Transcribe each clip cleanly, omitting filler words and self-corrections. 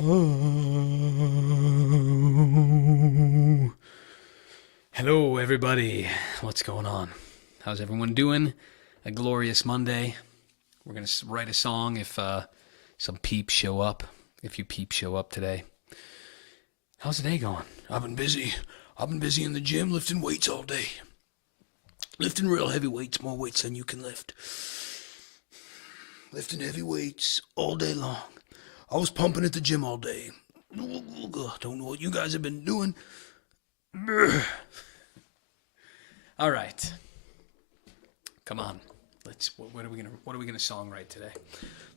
Oh. Hello, everybody. What's going on? How's everyone doing? A glorious Monday. We're going to write a song if some peeps show up. If you peeps show up today. How's the day going? I've been busy. I've been busy in the gym lifting weights all day. Lifting real heavy weights, more weights than you can lift. Lifting heavy weights all day long. I was pumping at the gym all day. Don't know what you guys have been doing. All right. Come on. What are we gonna songwrite today?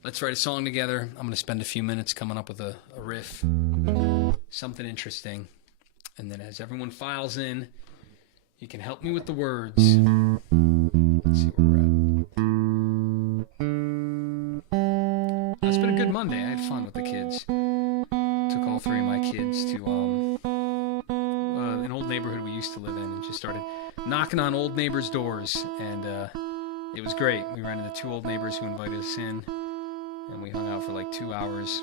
Let's write a song together. I'm gonna spend a few minutes coming up with a riff, something interesting, and then as everyone files in, you can help me with the words. Let's see where we're at. It's been a good Monday. I had fun with the kids. Took all three of my kids to an old neighborhood we used to live in and just started knocking on old neighbors' doors. And it was great. We ran into two old neighbors who invited us in, and we hung out for like 2 hours.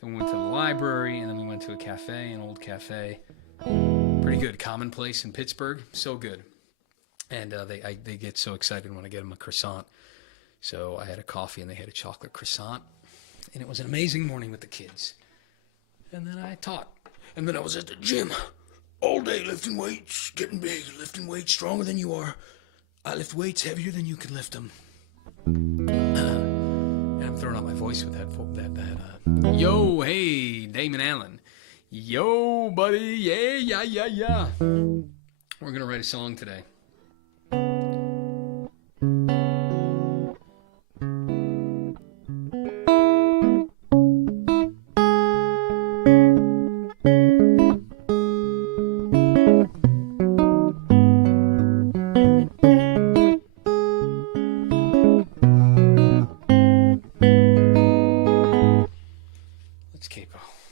Then we went to the library, and then we went to a cafe, an old cafe. Pretty good. Commonplace in Pittsburgh. So good. And they get so excited when I get them a croissant. So I had a coffee and they had a chocolate croissant. And it was an amazing morning with the kids. And then I taught. And then I was at the gym all day lifting weights, getting big, lifting weights stronger than you are. I lift weights heavier than you can lift them. And I'm throwing out my voice with that. Yo, hey, Damon Allen. Yo, buddy. Yeah. We're going to write a song today.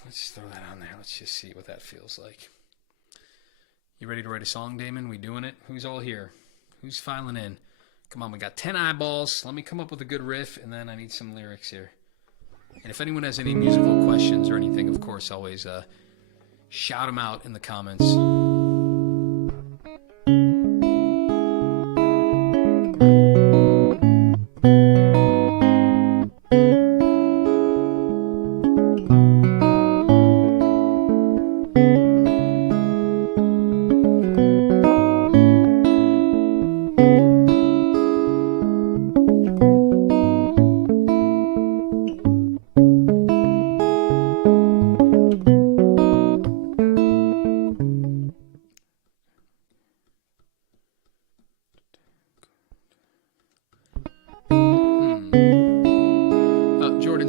Let's throw that on there. Let's just see what that feels like. You ready to write a song, Damon? We doing it? Who's all here? Who's filing in? Come on, we got 10 eyeballs. Let me come up with a good riff, and then I need some lyrics here. And if anyone has any musical questions or anything, of course, always shout them out in the comments.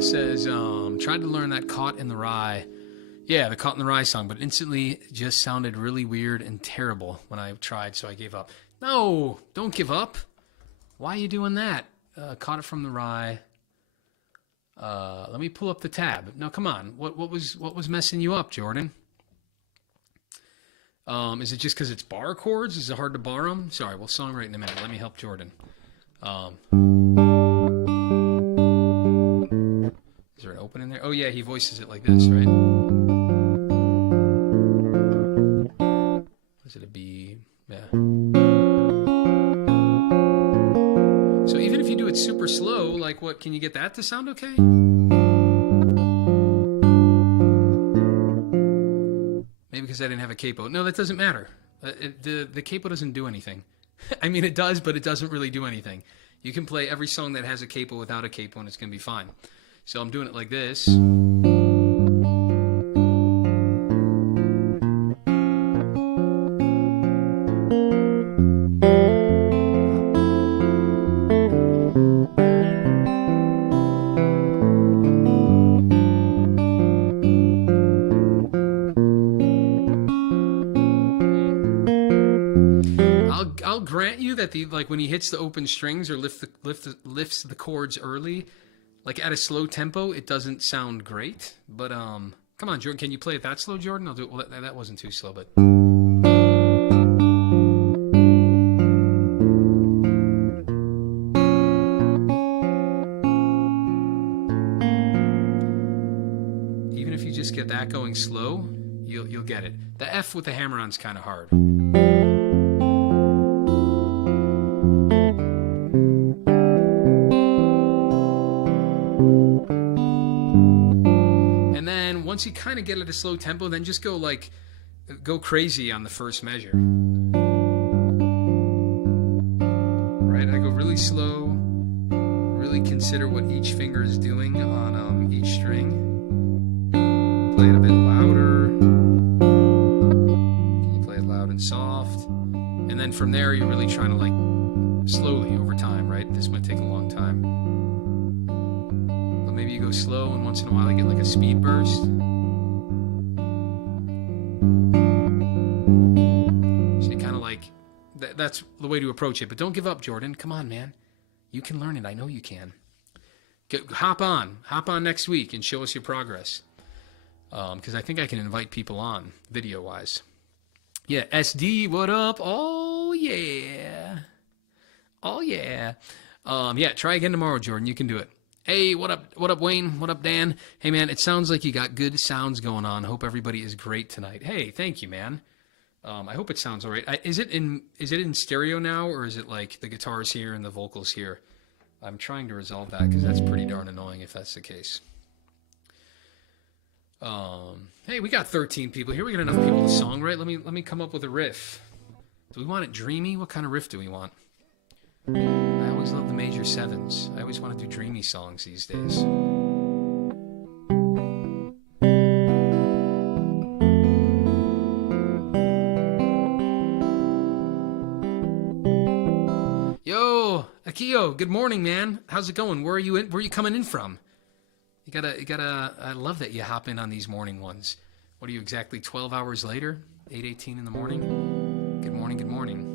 Says, tried to learn that Caught in the Rye. Yeah, the Caught in the Rye song, but instantly just sounded really weird and terrible when I tried, so I gave up. No, don't give up. Why are you doing that? Caught it from the Rye. Let me pull up the tab. No, come on. What was messing you up, Jordan? Is it just because it's bar chords? Is it hard to bar them? Sorry, we'll songwrite in a minute. Let me help Jordan. Is there an open in there? Oh, yeah, he voices it like this, right? Is it a B? Yeah. So even if you do it super slow, like what, can you get that to sound okay? Maybe because I didn't have a capo. No, that doesn't matter. The capo doesn't do anything. I mean, it does, but it doesn't really do anything. You can play every song that has a capo without a capo, and it's going to be fine. So I'm doing it like this. I'll grant you that when he hits the open strings or lifts the chords early, like at a slow tempo, it doesn't sound great. But come on, Jordan, can you play it that slow, Jordan? I'll do it. Well, that wasn't too slow, but. just get that going slow, you'll get it. The F with the hammer on is kind of hard. And then once you kind of get at a slow tempo, then just go crazy on the first measure. Right? I go really slow, really consider what each finger is doing on each string. Play it a bit louder. Can you play it loud and soft? And then from there, you're really trying to slowly over time, right? This might take a long time. But maybe you go slow, and once in a while you get a speed burst. So you kind of that's the way to approach it. But don't give up, Jordan. Come on, man. You can learn it. I know you can. Hop on next week and show us your progress. Because I think I can invite people on video-wise. Yeah, SD, what up? Oh, yeah. Oh, yeah. Yeah, try again tomorrow, Jordan. You can do it. Hey, what up? What up, Wayne? What up, Dan? Hey, man, it sounds like you got good sounds going on. Hope everybody is great tonight. Hey, thank you, man. I hope it sounds all right. Is it in stereo now, or is it the guitars here and the vocals here? I'm trying to resolve that because that's pretty darn annoying if that's the case. Hey, we got 13 people here. We got enough people to song, right? Let me come up with a riff. Do we want it dreamy? What kind of riff do we want? I always love the major sevens. I always want to do dreamy songs these days. Yo, Akio, good morning, man. How's it going? Where are you coming in from? You gotta, I love that you hop in on these morning ones. What are you exactly 12 hours later? 8:18 in the morning? Good morning, good morning.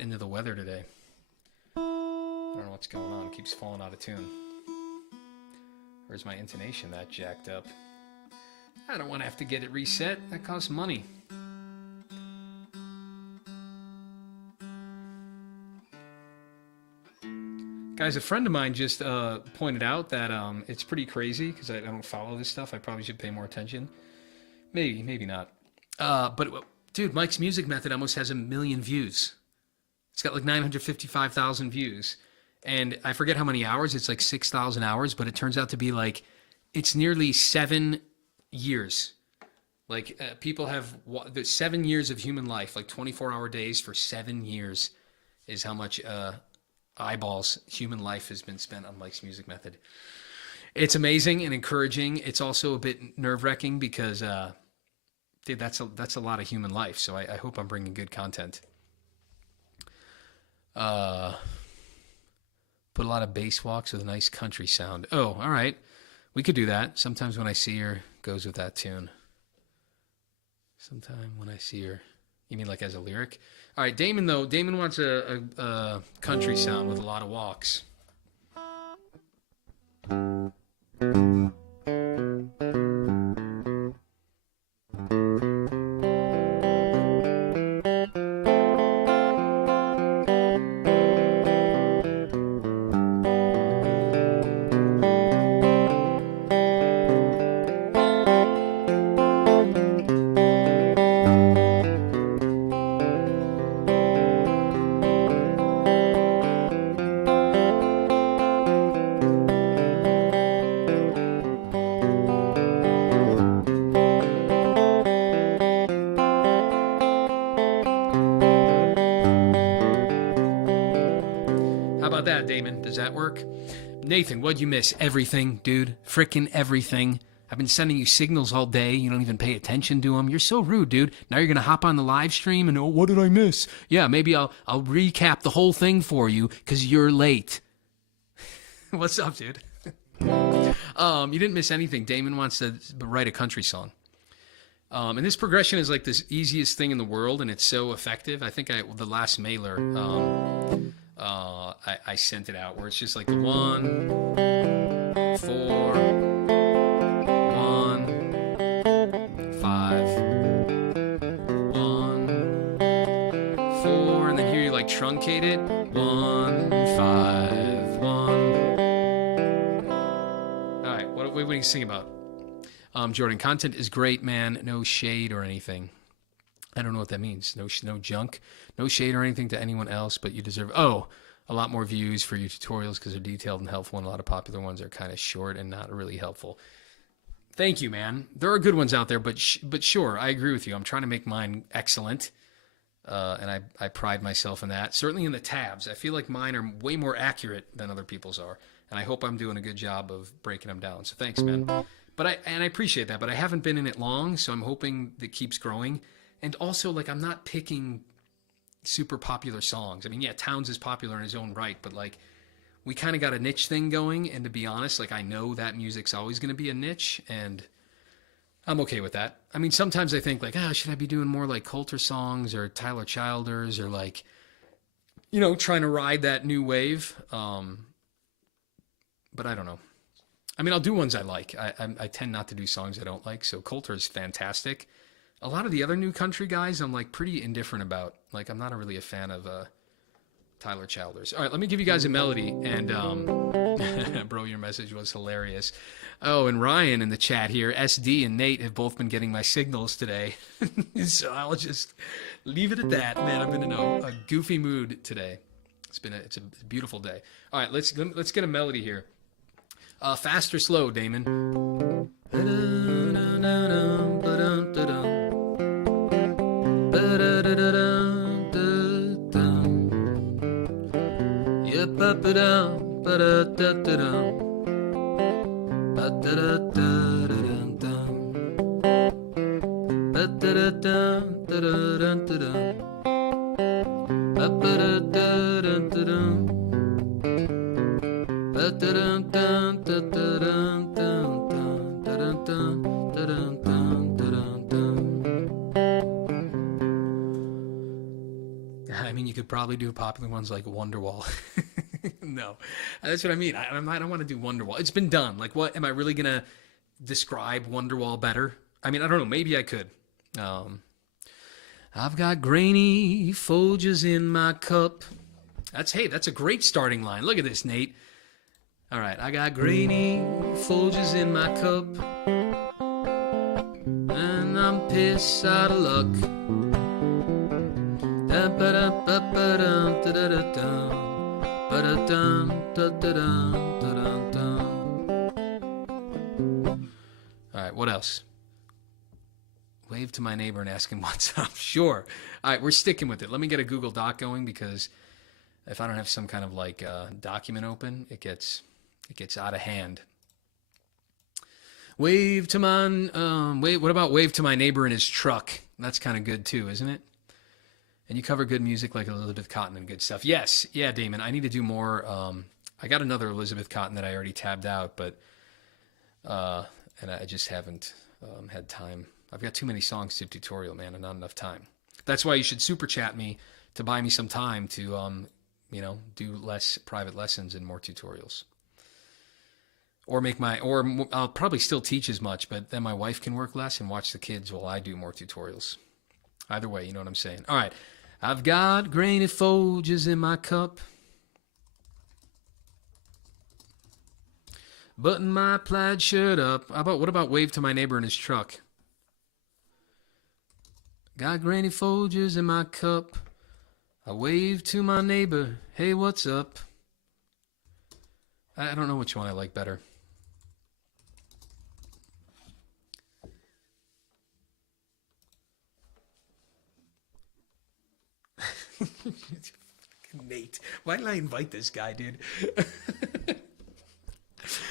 Into the weather today. I don't know what's going on. It keeps falling out of tune. Where's my intonation that jacked up? I don't want to have to get it reset. That costs money. Guys, a friend of mine just pointed out that it's pretty crazy because I don't follow this stuff. I probably should pay more attention. Maybe not. But dude, Mike's Music Method almost has 1 million views. It's got 955,000 views. And I forget how many hours. It's 6,000 hours, but it turns out to be it's nearly 7 years. People have 7 years of human life, 24-hour days for 7 years is how much eyeballs human life has been spent on Mike's Music Method. It's amazing and encouraging. It's also a bit nerve-wracking because, dude, that's a lot of human life. So I hope I'm bringing good content. Put a lot of bass walks with a nice country sound. Oh, all right. We could do that. Sometimes When I See Her goes with that tune. Sometime When I See Her. You mean as a lyric? All right, Damon, though. Damon wants a country sound with a lot of walks. Damon, does that work? Nathan, what'd you miss? Everything, dude. Frickin' everything. I've been sending you signals all day. You don't even pay attention to them. You're so rude, dude. Now you're going to hop on the live stream and, oh, what did I miss? Yeah, maybe I'll recap the whole thing for you because you're late. What's up, dude? You didn't miss anything. Damon wants to write a country song. And this progression is like this easiest thing in the world, and it's so effective. I think the last mailer, I sent it out where it's just like the 1, 4, 1, 5, 1, 4, and then here you like truncate it. 1, 5, 1. All right, what do you sing about? Jordan, content is great, man. No shade or anything. I don't know what that means. No junk, no shade or anything to anyone else, but you deserve. Oh, a lot more views for your tutorials because they're detailed and helpful, and a lot of popular ones are kind of short and not really helpful. Thank you, man. There are good ones out there, but sure, I agree with you. I'm trying to make mine excellent, and I pride myself in that. Certainly in the tabs, I feel like mine are way more accurate than other people's are, and I hope I'm doing a good job of breaking them down. So thanks, man. But I appreciate that, but I haven't been in it long, so I'm hoping that keeps growing. And also, like, I'm not picking super popular songs. I mean, yeah, Towns is popular in his own right, but like, we kind of got a niche thing going, and to be honest, like, I know that music's always going to be a niche, and I'm okay with that. I mean, sometimes I think like, should I be doing more like Coulter songs or Tyler Childers or like, you know, trying to ride that new wave. But I don't know. I mean, I'll do ones I like. I tend not to do songs I don't like. So Coulter is fantastic. A lot of the other new country guys, I'm like pretty indifferent about. Like, I'm not really a fan of Tyler Childers. All right, let me give you guys a melody. And bro, your message was hilarious. Oh, and Ryan in the chat here, SD and Nate have both been getting my signals today. So I'll just leave it at that. Man, I've been in a goofy mood today. It's a beautiful day. All right, let's get a melody here. Fast or slow, Damon? I mean, you could probably do popular ones like Wonderwall. No, that's what I mean. I don't want to do Wonderwall. It's been done. Like, what am I really gonna describe Wonderwall better? I mean, I don't know. Maybe I could. I've got grainy Folgers in my cup. That's a great starting line. Look at this, Nate. All right, I got grainy Folgers in my cup, and I'm pissed out of luck. All right, what else? Wave to my neighbor and ask him what's up. Sure. All right, we're sticking with it. Let me get a Google Doc going, because if I don't have some kind of like document open, it gets out of hand. Wave to my what about wave to my neighbor in his truck? That's kind of good too, isn't it? And you cover good music like Elizabeth Cotton and good stuff. Yes, yeah, Damon. I need to do more. I got another Elizabeth Cotton that I already tabbed out, but and I just haven't had time. I've got too many songs to tutorial, man, and not enough time. That's why you should super chat me to buy me some time to do less private lessons and more tutorials. Or I'll probably still teach as much, but then my wife can work less and watch the kids while I do more tutorials. Either way, you know what I'm saying. All right. I've got grainy Folgers in my cup, button my plaid shirt up. What about wave to my neighbor in his truck? Got grainy Folgers in my cup, I wave to my neighbor, hey, what's up? I don't know which one I like better. Nate, why did I invite this guy, dude?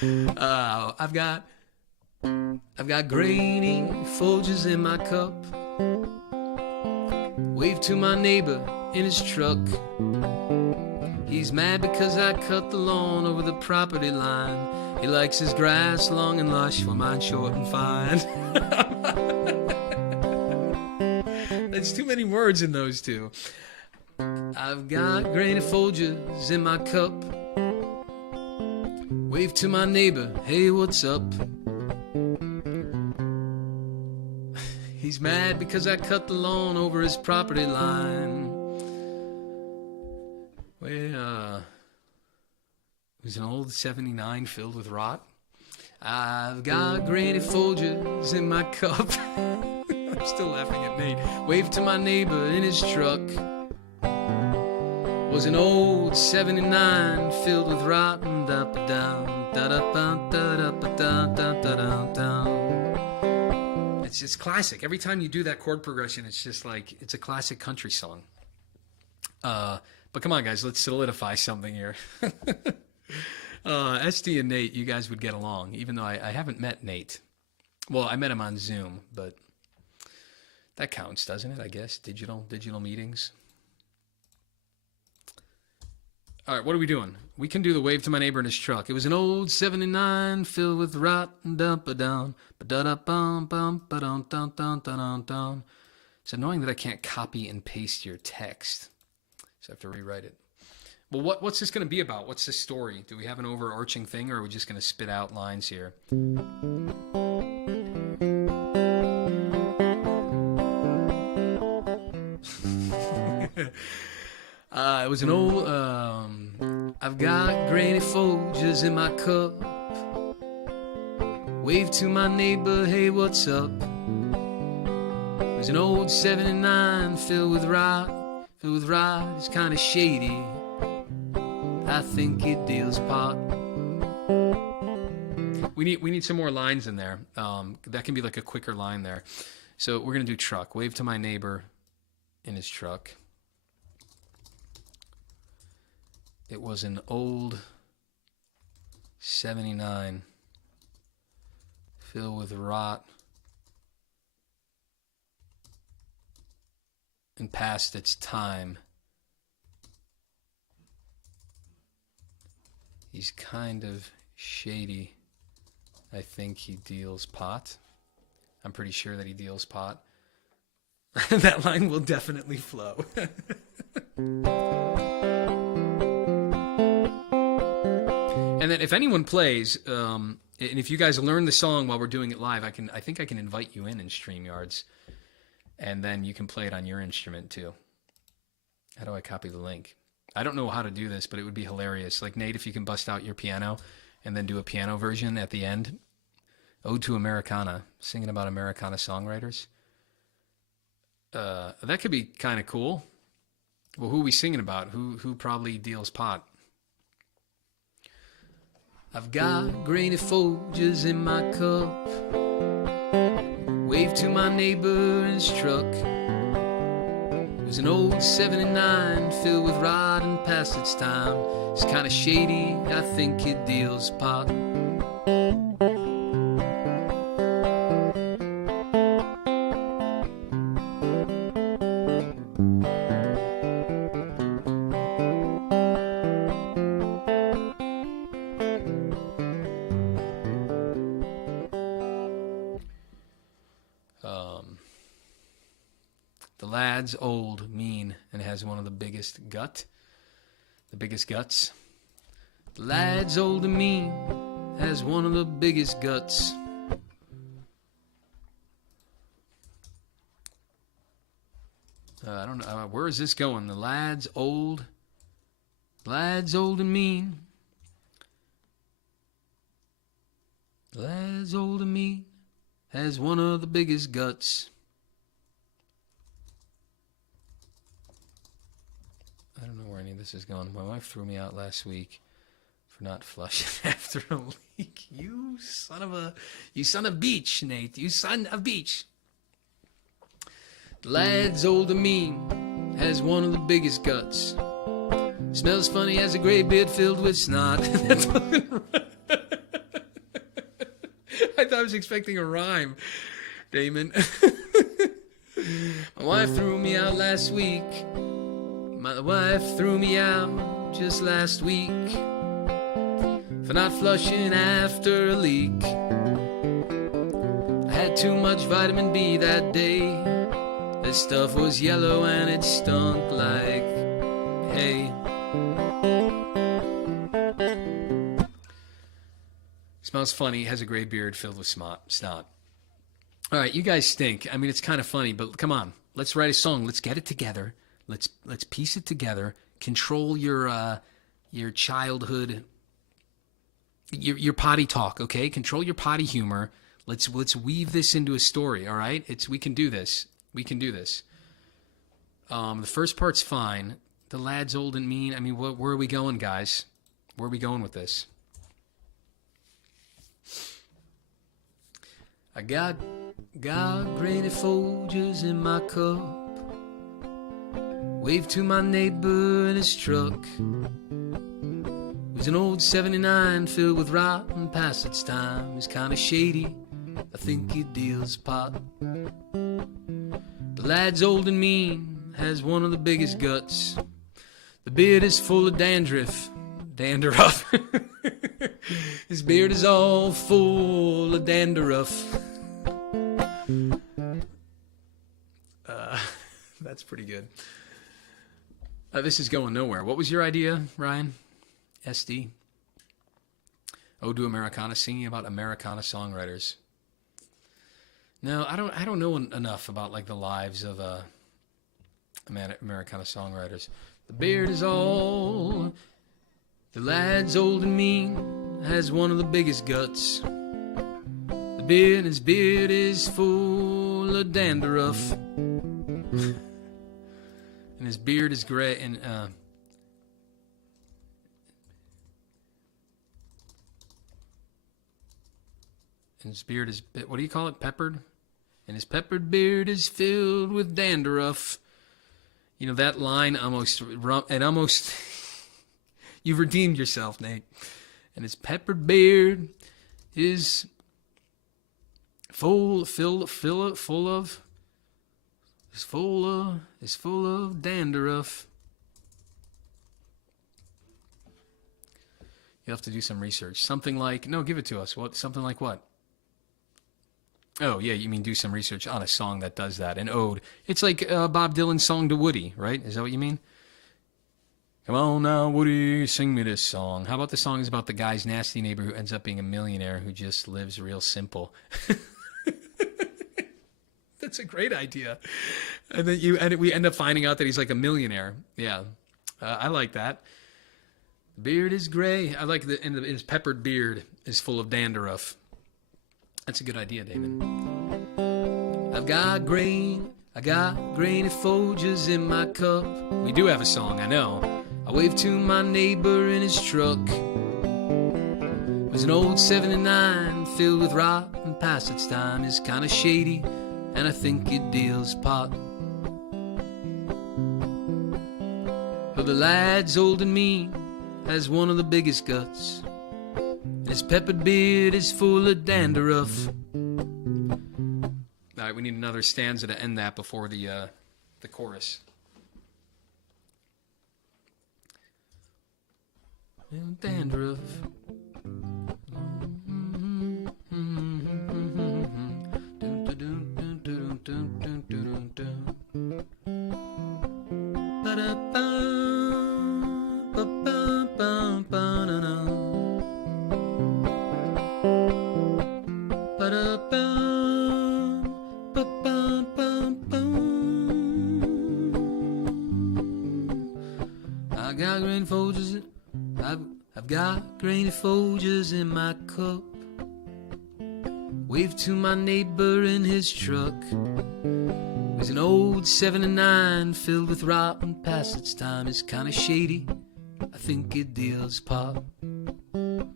I've got I've got grainy Folgers in my cup. Wave to my neighbor in his truck. He's mad because I cut the lawn over the property line. He likes his grass long and lush, while mine's short and fine. There's too many words in those two. I've got grainy Folgers in my cup. Wave to my neighbor, hey, what's up? He's mad because I cut the lawn over his property line. Well, it was an old 79 filled with rot. I've got grainy Folgers in my cup. I'm still laughing at Nate. Wave to my neighbor in his truck. Was an old 79 filled with rot and up and down, da da da da da da da da. It's just classic. Every time you do that chord progression, it's just like it's a classic country song. But come on, guys, let's solidify something here. SD and Nate, you guys would get along, even though I haven't met Nate. Well, I met him on Zoom, but that counts, doesn't it? I guess digital meetings. All right, what are we doing? We can do the wave to my neighbor in his truck. It was an old 79 filled with rot and dump-a-down. Ba-da-da-bum-bum-ba-dum-dum-dum-dum-dum. It's annoying that I can't copy and paste your text, so I have to rewrite it. Well, what's this going to be about? What's the story? Do we have an overarching thing, or are we just going to spit out lines here? It was an old, I've got grainy Folgers in my cup. Wave to my neighbor, hey, what's up? It was an old 79 filled with rot. It's kind of shady. I think it deals pot. We need some more lines in there. That can be like a quicker line there. So we're going to do truck. Wave to my neighbor in his truck. It was an old 79 filled with rot and past its time. He's kind of shady. I think he deals pot. I'm pretty sure that he deals pot. That line will definitely flow. And then if anyone plays, and if you guys learn the song while we're doing it live, I think I can invite you in StreamYards, and then you can play it on your instrument too. How do I copy the link? I don't know how to do this, but it would be hilarious. Like, Nate, if you can bust out your piano and then do a piano version at the end. Ode to Americana, singing about Americana songwriters. That could be kind of cool. Well, who are we singing about? Who probably deals pot? I've got grainy Folgers in my cup. Wave to my neighbor in his truck. It was an old 79 filled with rot and past its time. It's kind of shady, I think it deals pot. The lad's old, mean, and has one of the biggest guts. The lad's old and mean, has one of the biggest guts. I don't know, where is this going? The lad's old and mean. The lad's old and mean, has one of the biggest guts. I don't know where any of this is going. My wife threw me out last week for not flushing after a leak. You son of beach, Nate. You son of beach. The lad's old and mean, has one of the biggest guts. Smells funny, has a gray beard filled with snot. I thought I was expecting a rhyme, Damon. My wife threw me out last week. My wife threw me out just last week for not flushing after a leak. I had too much vitamin B that day. This stuff was yellow and it stunk like hay. Smells funny, has a gray beard filled with snot. All right, you guys stink. I mean, it's kind of funny, but come on. Let's write a song. Let's get it together. Let's piece it together. Control your childhood, your potty talk, okay? Control your potty humor. Let's weave this into a story, all right? We can do this. We can do this. The first part's fine. The lad's old and mean. I mean, where are we going, guys? Where are we going with this? I got grainy Folgers in my cup. Waved to my neighbor in his truck. It was an old 79 filled with rotten past its time. It's kind of shady. I think he deals pot. The lad's old and mean, has one of the biggest guts. The beard is full of dandruff. His beard is all full of dandruff. That's pretty good. This is going nowhere. What was your idea, Ryan? SD? Ode to Americana, singing about Americana songwriters. No, I don't know enough about like the lives of Americana songwriters. The beard is all. The lad's old and mean, has one of the biggest guts. His beard is full of dandruff. And his beard is gray and his beard is, what do you call it, peppered? And his peppered beard is filled with dandruff. You know, that line almost you've redeemed yourself, Nate. And his peppered beard is full of dandruff. You have to do some research. Something like, no, give it to us. What? Something like what? Oh, yeah, you mean do some research on a song that does that, an ode. It's like Bob Dylan's song to Woody, right? Is that what you mean? Come on now, Woody, sing me this song. How about the song is about the guy's nasty neighbor who ends up being a millionaire who just lives real simple? That's a great idea. And then we end up finding out that he's like a millionaire. Yeah, I like that. The beard is gray. I like his peppered beard is full of dandruff. That's a good idea, Damon. I got grainy Folgers in my cup. We do have a song, I know. I waved to my neighbor in his truck. It was an old 79 filled with rot and past its time. It's kind of shady, and I think it deals pot. But the lad's old and mean, has one of the biggest guts. His peppered beard is full of dandruff. All right, we need another stanza to end that before the chorus. Dandruff. I've got grainy Folgers in my cup. Waved to my neighbor in his truck. It was an old 79 filled with rotten past its time. It's kind of shady, I think it deals pot. The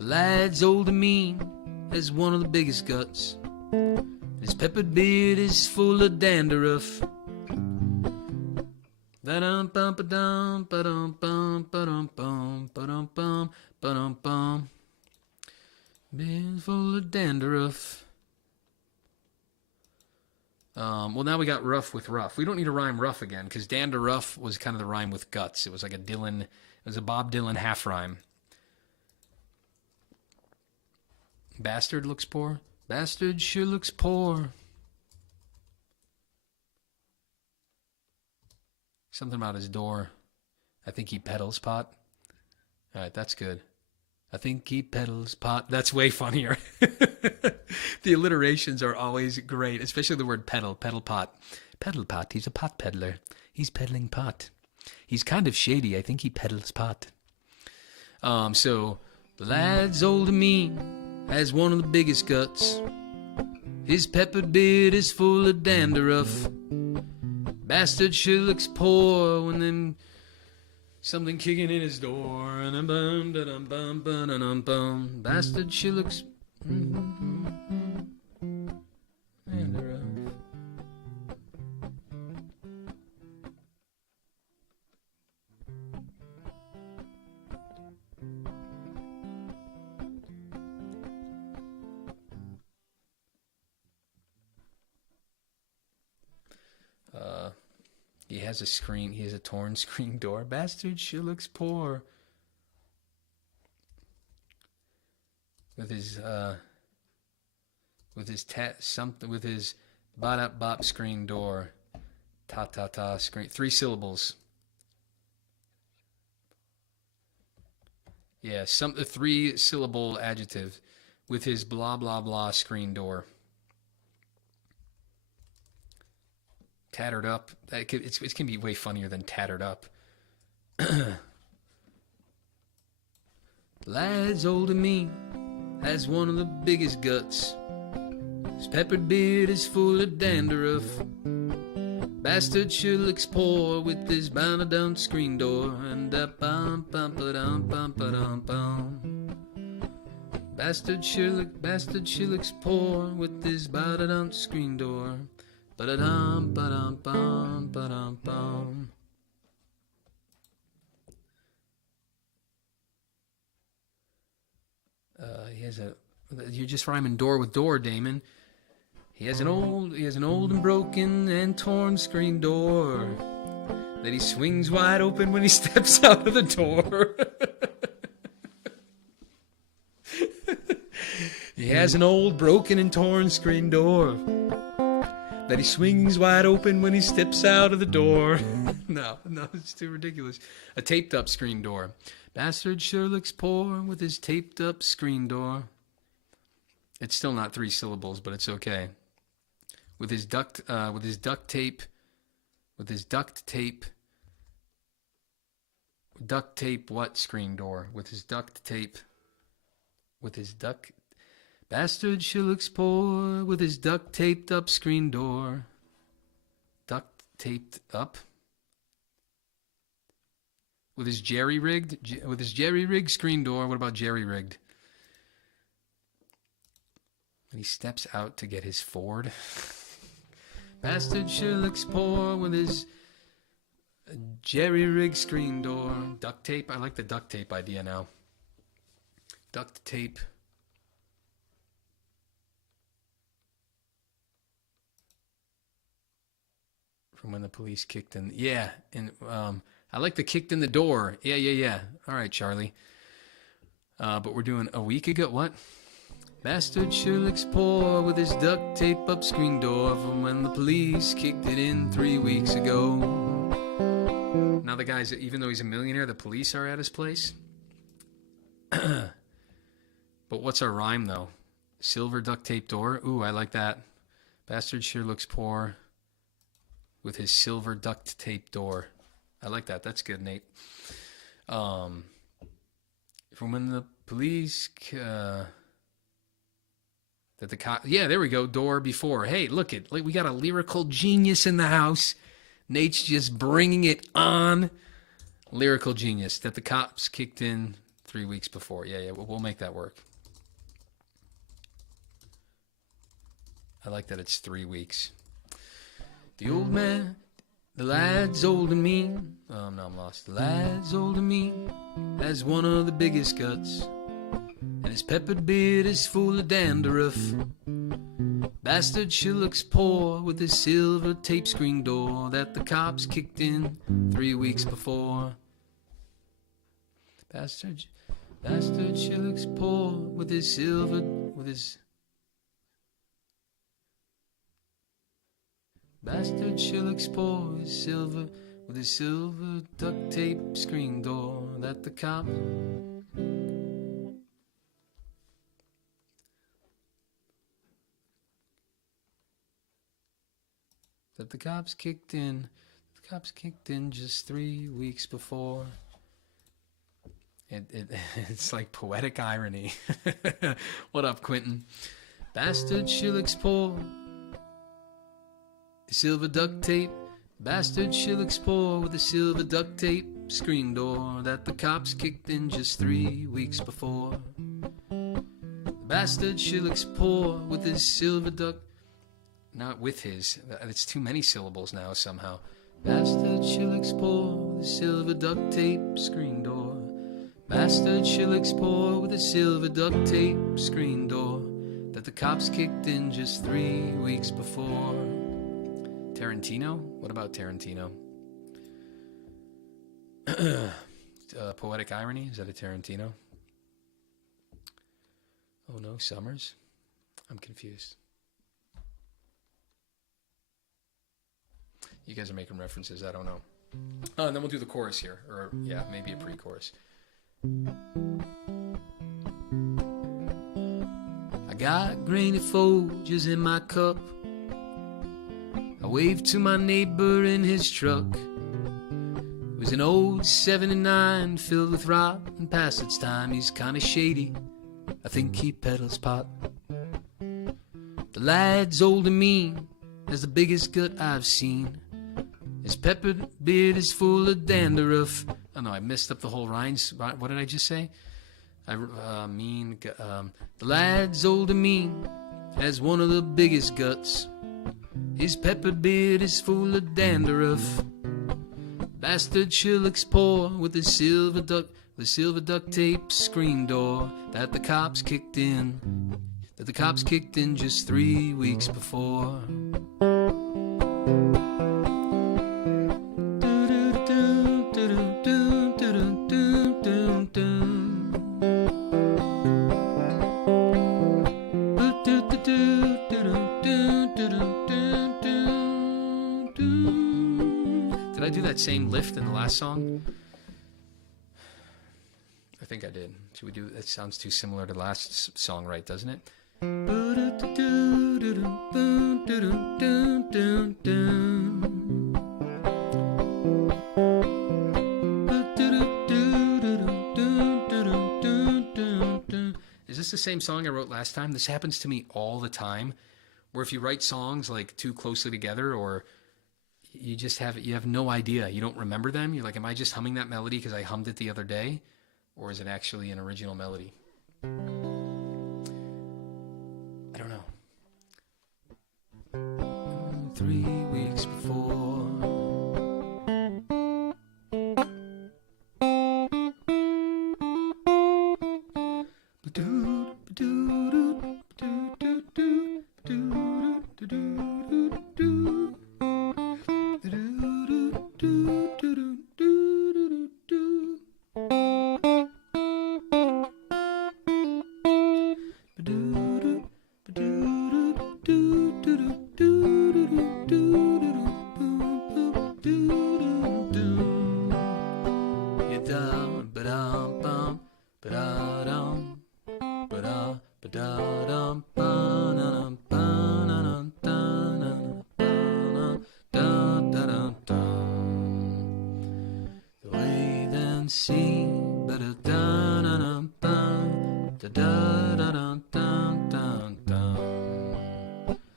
lad's old and mean, has one of the biggest guts. His peppered beard is full of dandruff. Ba-dum bum ba-dum ba-dum bum ba-dum bum ba-dum bum ba-dum bum. Been full of dandruff. Well, now we got rough with rough. We don't need to rhyme rough again, because dandruff was kind of the rhyme with guts. It was like a Dylan, it was a Bob Dylan half rhyme. Bastard looks poor. Bastard sure looks poor. Something about his door. I think he peddles pot. All right, that's good. I think he peddles pot. That's way funnier. The alliterations are always great, especially the word pedal, pedal pot. Pedal pot, he's a pot peddler. He's peddling pot. He's kind of shady. I think he peddles pot. So, the lad's old and mean, has one of the biggest guts. His peppered beard is full of dandruff. Bastard sure looks poor when them something kicking in his door. Bastard sure looks dandruff. He has a screen. He has a torn screen door. Bastard sure looks poor. With his bot up bop screen door. Ta ta ta screen. 3 syllables. Yeah, a 3-syllable adjective with his blah blah blah screen door. Tattered up. It can be way funnier than tattered up. Lad's old and mean, has one of the biggest guts. His peppered beard is full of dandruff. Bastard sure looks poor with his bound down screen door. And bum bum ba dum bum ba dum bum. Bastard sure looks poor with his bound down screen door. Ba-da-dum, ba-dum, bum, ba-dum, bum. You're just rhyming door with door, Damon. He has an old and broken and torn screen door that he swings wide open when he steps out of the door. He has an old, broken and torn screen door that he swings wide open when he steps out of the door. No, it's too ridiculous. A taped up screen door. Bastard sure looks poor with his taped up screen door. It's still not 3 syllables, but it's okay. With his duct tape what screen door? Bastard sure looks poor with his duct taped up screen door. Duct taped up? With his jerry rigged screen door. What about jerry rigged? When he steps out to get his Ford. Bastard sure looks poor with his jerry rigged screen door. Duct tape. I like the duct tape idea now. Duct tape. From when the police kicked in. Yeah, and I like the kicked in the door. Yeah. All right, Charlie. But we're doing a week ago. What? Bastard sure looks poor with his duct tape up screen door from when the police kicked it in 3 weeks ago. Now the guy's, even though he's a millionaire, the police are at his place. But what's our rhyme though? Silver duct tape door. Ooh, I like that. Bastard sure looks poor with his silver duct tape door. I like that. That's good, Nate. From when the police... yeah, there we go. Door before. Hey, look, we got a lyrical genius in the house. Nate's just bringing it on. Lyrical genius. That the cops kicked in 3 weeks before. Yeah, we'll make that work. I like that it's 3 weeks. The old man, the lad's old and mean. Oh, no, I'm lost. The lad's old and mean, has one of the biggest guts. And his peppered beard is full of dandruff. Bastard sure looks poor with his silver tape screen door that the cops kicked in 3 weeks before. Bastard sure looks poor with his silver Bastard sure looks poor with his silver duct tape screen door that the cops kicked in. The cops kicked in just 3 weeks before. It's like poetic irony. What up, Quentin? Bastard sure looks poor. Silver duct tape. Bastard sure looks poor with a silver duct tape screen door that the cops kicked in just 3 weeks before. The bastard sure looks poor with his silver duct. Not with his. It's too many syllables now somehow. Bastard sure looks poor with a silver duct tape screen door. Bastard sure looks poor with a silver duct tape screen door that the cops kicked in just 3 weeks before. Tarantino? What about Tarantino? Poetic irony? Is that a Tarantino? Oh no, Summers? I'm confused. You guys are making references, I don't know. Oh, and then we'll do the chorus here. Or, yeah, maybe a pre-chorus. I got grainy Folgers in my cup. I waved to my neighbor in his truck. It was an old 79 filled with rot, and past its time he's kinda shady. I think he peddles pot. The lad's old and mean, has the biggest gut I've seen. His peppered beard is full of dandruff. Oh no, I messed up the whole rhymes. What did I just say? The lad's old and mean, has one of the biggest guts. His peppered beard is full of dandruff. Bastard sure looks poor with the silver duct tape screen door that the cops kicked in. Just 3 weeks before. Did I do that same lift in the last song? I think I did. Should we do it? Sounds too similar to the last song, right? Doesn't it? Is this the same song I wrote last time? This happens to me all the time, where if you write songs like too closely together, or you have no idea, you don't remember them. You're like, am I just humming that melody because I hummed it the other day, or is it actually an original melody? I don't know. 3 weeks before.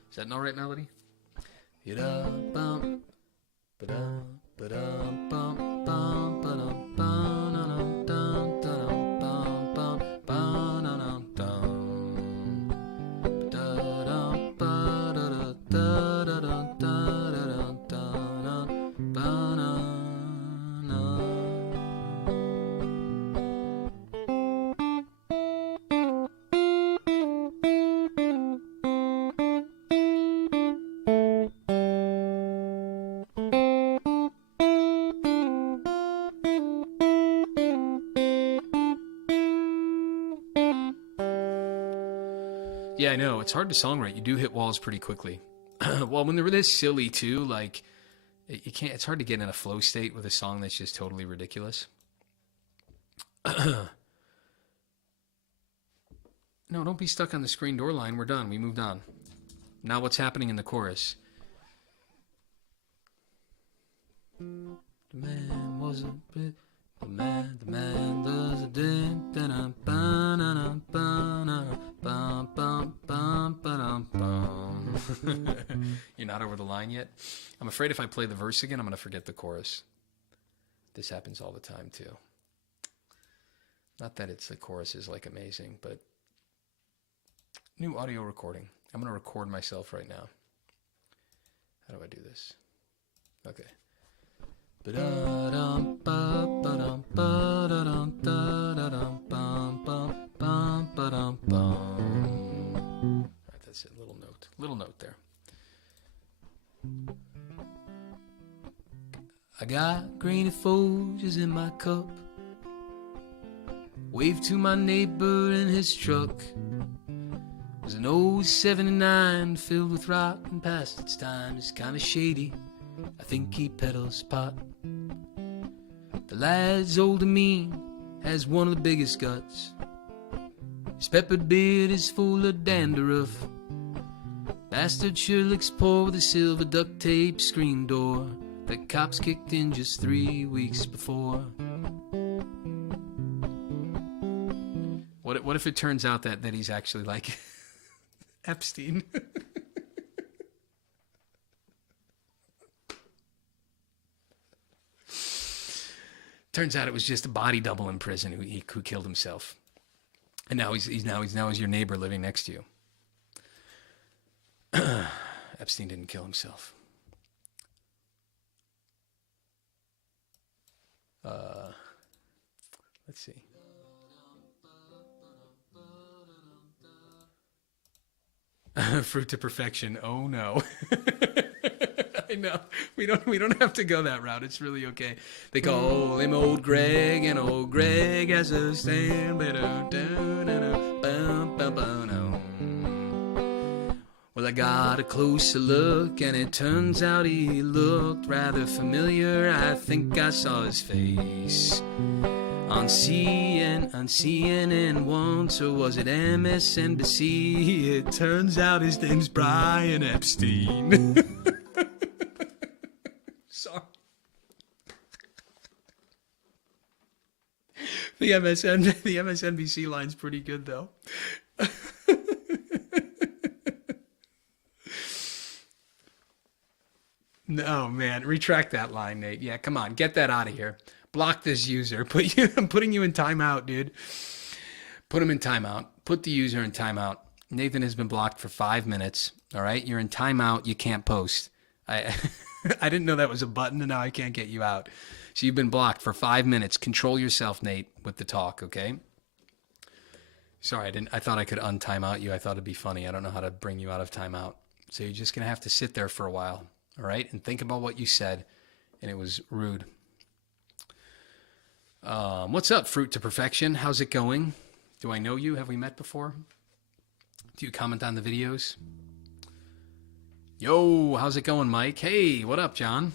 Is that an alright melody? Yeah, I know. It's hard to songwrite. You do hit walls pretty quickly. Well, when they're this silly too, like you can't. It's hard to get in a flow state with a song that's just totally ridiculous. No, don't be stuck on the screen door line. We're done. We moved on. Now what's happening in the chorus? The man was a bit. The man does a ding, da bum bum bum. You're not over the line yet? I'm afraid if I play the verse again, I'm going to forget the chorus. This happens all the time, too. Not that the chorus is, like, amazing, but new audio recording. I'm going to record myself right now. How do I do this? Okay. Alright, that's it. Little note there. I got grainy Folgers in my cup. Waved to my neighbor in his truck. It was an old 79 filled with rot and past its time. It's kind of shady. I think he peddles pot. The lad's old and mean, has one of the biggest guts. His peppered beard is full of dandruff. Bastard sure looks poor with a silver duct tape screen door that cops kicked in just 3 weeks before. What if it turns out that he's actually like Epstein? Turns out it was just a body double in prison who killed himself, and now he's your neighbor living next to you. Epstein didn't kill himself. Let's see. Fruit to perfection. Oh no. I know. We don't have to go that route. It's really okay. They call him Old Greg, and Old Greg has a stand. Well, I got a closer look, and it turns out he looked rather familiar. I think I saw his face on CNN once, or was it MSNBC? It turns out his name's Brian Epstein. Sorry. The MSNBC line's pretty good, though. No, man. Retract that line, Nate. Yeah, come on. Get that out of here. Block this user. I'm putting you in timeout, dude. Put him in timeout. Put the user in timeout. Nathan has been blocked for 5 minutes. All right? You're in timeout. You can't post. I didn't know that was a button, and now I can't get you out. So you've been blocked for 5 minutes. Control yourself, Nate, with the talk, okay? Sorry, I thought I could untimeout you. I thought it'd be funny. I don't know how to bring you out of timeout. So you're just going to have to sit there for a while, all right? And think about what you said, and it was rude. What's up, Fruit to Perfection? How's it going? Do I know you? Have we met before? Do you comment on the videos? Yo, how's it going, Mike? Hey, what up, John?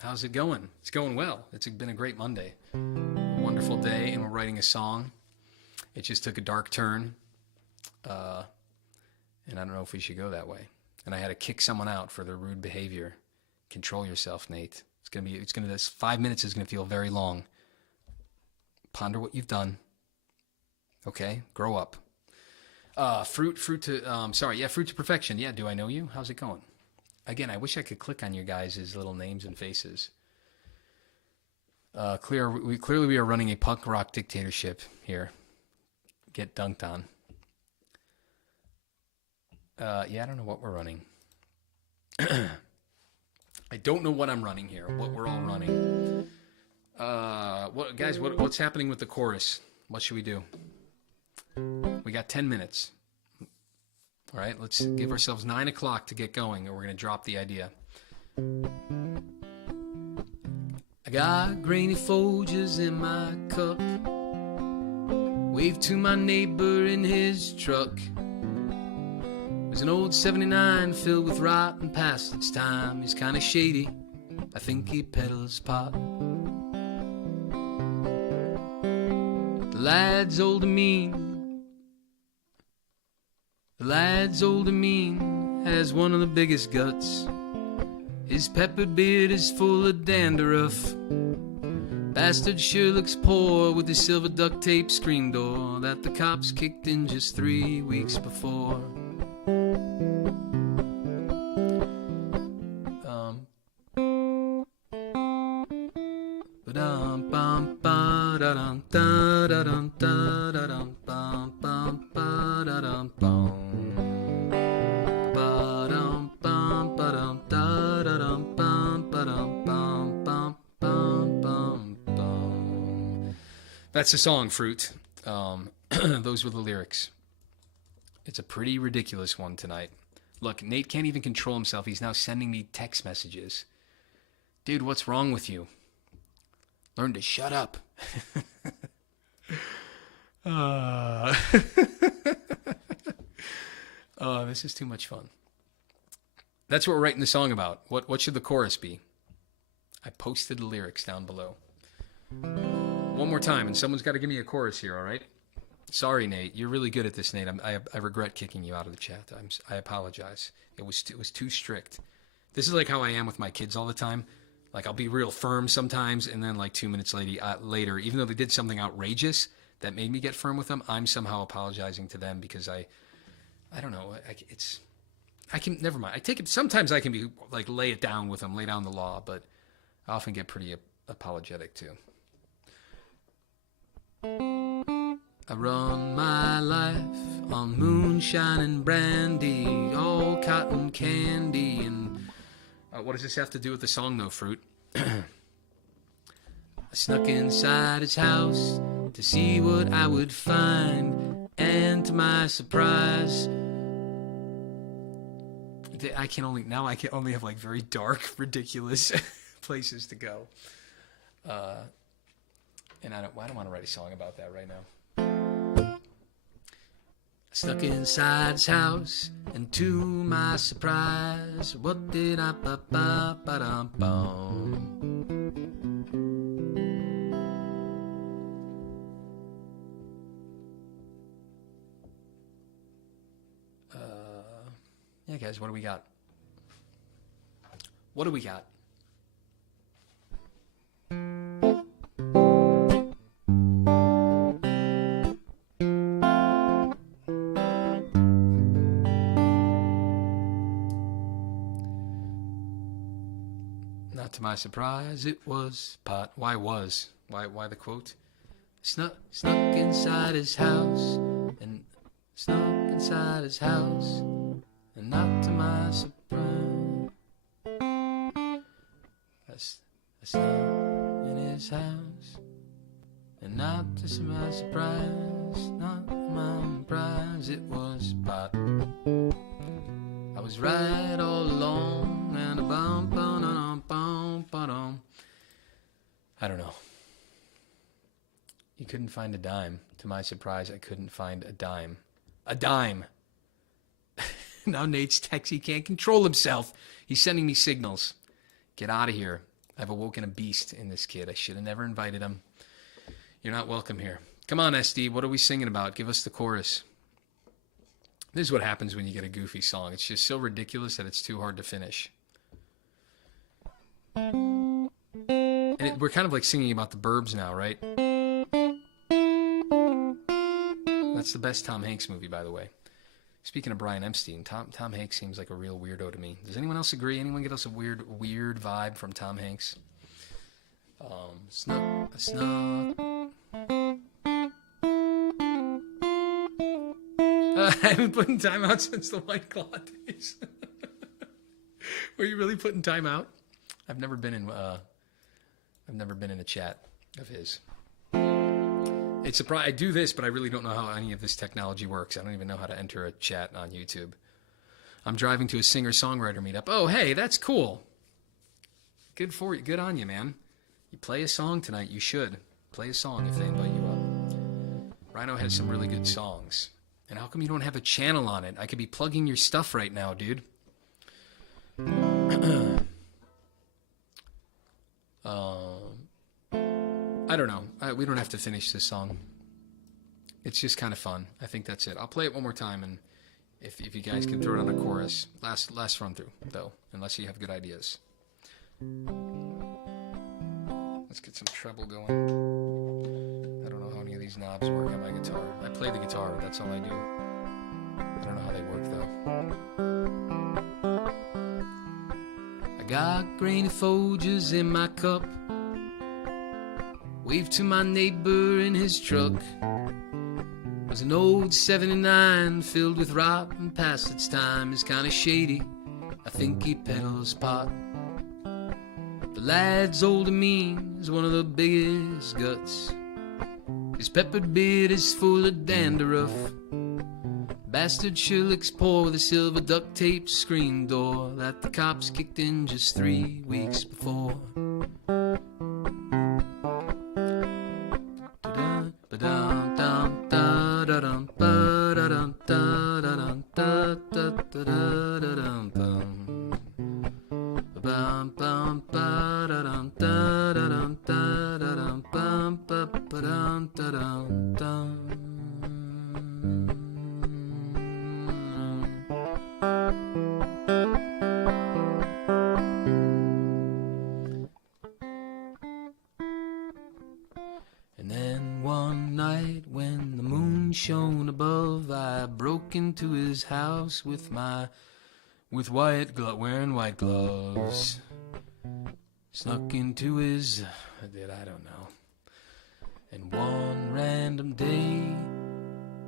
How's it going? It's going well. It's been a great Monday. Wonderful day, and we're writing a song. It just took a dark turn, and I don't know if we should go that way. And I had to kick someone out for their rude behavior. Control yourself, Nate. This 5 minutes is gonna feel very long. Ponder what you've done. Okay, grow up. Fruit to Perfection. Yeah, do I know you? How's it going? Again, I wish I could click on your guys' little names and faces. Clearly we are running a punk rock dictatorship here. Get dunked on. Yeah, I don't know what we're running. I don't know what I'm running here, what we're all running. What's happening with the chorus? What should we do? We got 10 minutes. All right, let's give ourselves 9 o'clock to get going, or we're going to drop the idea. I got grainy Folgers in my cup. Wave to my neighbor in his truck. There's an old 79 filled with rotten past its time. He's kinda shady, I think he peddles pot. The lad's old and mean, the lad's old and mean, has one of the biggest guts. His peppered beard is full of dandruff. Bastard sure looks poor with his silver duct tape screen door that the cops kicked in just 3 weeks before. That's the song, Fruit. Those were the lyrics. It's a pretty ridiculous one tonight. Look, Nate can't even control himself. He's now sending me text messages. Dude, what's wrong with you? Learn to shut up. Oh, this is too much fun. That's what we're writing the song about. What should the chorus be? I posted the lyrics down below. One more time, and someone's got to give me a chorus here, all right? Sorry, Nate. You're really good at this, Nate. I regret kicking you out of the chat. I apologize. It was too strict. This is like how I am with my kids all the time. Like, I'll be real firm sometimes, and then like 2 minutes later, even though they did something outrageous that made me get firm with them, I'm somehow apologizing to them because I don't know. Never mind. I take it. Sometimes I can be like lay it down with them, lay down the law, but I often get pretty apologetic too. I run my life on moonshine and brandy, all cotton candy, and what does this have to do with the song, though, Fruit? I snuck inside his house to see what I would find, and to my surprise, I can only have like very dark, ridiculous places to go. And I don't want to write a song about that right now. I snuck inside his house, and to my surprise, what did I yeah, guys, what do we got? What do we got? To my surprise, it was pot. Why the quote? Snuck inside his house, and not to my surprise. I snuck in his house, and not to my surprise, not my surprise, it was pot. I was right all along, and a bum. I don't know. You couldn't find a dime. To my surprise, I couldn't find a dime. A dime! Now Nate's text. He can't control himself. He's sending me signals. Get out of here. I've awoken a beast in this kid. I should have never invited him. You're not welcome here. Come on, SD. What are we singing about? Give us the chorus. This is what happens when you get a goofy song. It's just so ridiculous that it's too hard to finish. And we're kind of like singing about the Burbs now, right? That's the best Tom Hanks movie, by the way. Speaking of Brian Epstein, Tom Hanks seems like a real weirdo to me. Does anyone else agree? Anyone get us a weird vibe from Tom Hanks? Snuck. I haven't put in time out since the White Claw days. Were you really putting time out? I've never been in a chat of his. It's I do this, but I really don't know how any of this technology works. I don't even know how to enter a chat on YouTube. I'm driving to a singer-songwriter meetup. Oh, hey, that's cool. Good for you. Good on you, man. You play a song tonight. You should play a song if they invite you up. Rhino has some really good songs. And how come you don't have a channel on it? I could be plugging your stuff right now, dude. I don't know. We don't have to finish this song. It's just kind of fun. I think that's it. I'll play it one more time, and if you guys can throw it on a chorus. Last run through, though, unless you have good ideas. Let's get some treble going. I don't know how any of these knobs work on my guitar. I play the guitar, but that's all I do. I don't know how they work, though. I got grainy Folgers in my cup. Waved to my neighbor in his truck. Was an old 79 filled with rot, and past its time is kinda shady. I think he peddles pot. The lad's old and mean is one of the biggest guts. His peppered beard is full of dandruff. Bastard sure looks poor with a silver duct tape screen door that the cops kicked in just 3 weeks before. And then one night when the moon shone above, I broke into his house wearing white gloves. Snuck into his, I don't know. And one random day,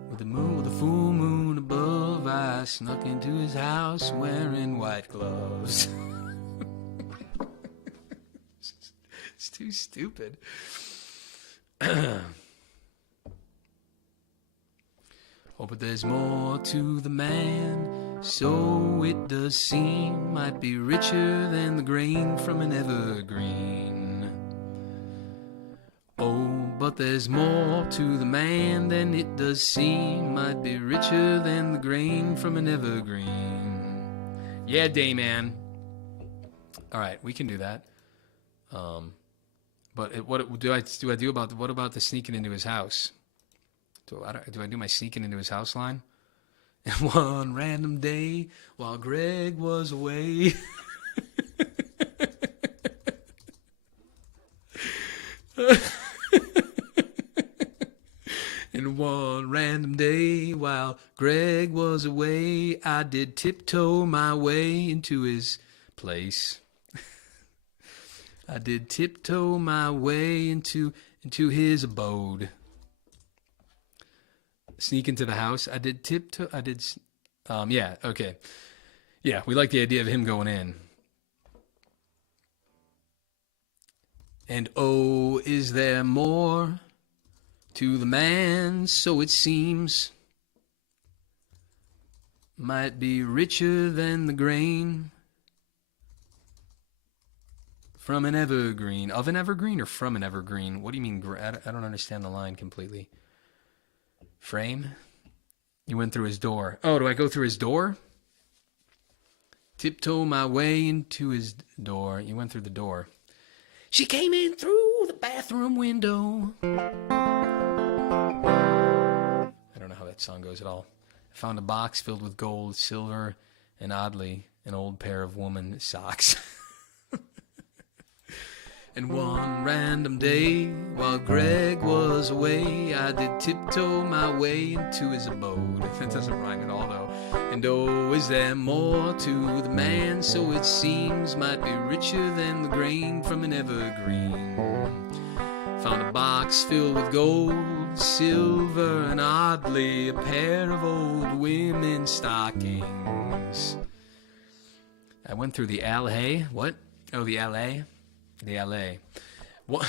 with the full moon above, I snuck into his house wearing white gloves. It's too stupid. Oh, but there's more to the man, so it does seem. Might be richer than the grain from an evergreen. Oh, but there's more to the man than it does seem. Might be richer than the grain from an evergreen. Yeah, Dayman. All right, we can do that. But what do I do about what about the sneaking into his house? Do I do my sneaking into his house line? And one random day while Greg was away. And one random day while Greg was away, I did tiptoe my way into his place. I did tiptoe my way into his abode. Sneak into the house. Yeah, okay. Yeah, we like the idea of him going in. And oh, is there more to the man, so it seems? Might be richer than the grain from an evergreen. Of an evergreen or from an evergreen? What do you mean? I don't understand the line completely. Frame? You went through his door. Oh, do I go through his door? Tiptoe my way into his door. You went through the door. She came in through the bathroom window. I don't know how that song goes at all. I found a box filled with gold, silver, and oddly, an old pair of woman socks. And one random day, while Greg was away, I did tiptoe my way into his abode. That doesn't rhyme at all, though. And oh, is there more to the man, so it seems? Might be richer than the grain from an evergreen. Found a box filled with gold, silver, and oddly, a pair of old women's stockings. I went through the alley. What? Oh, the alley. The LA. One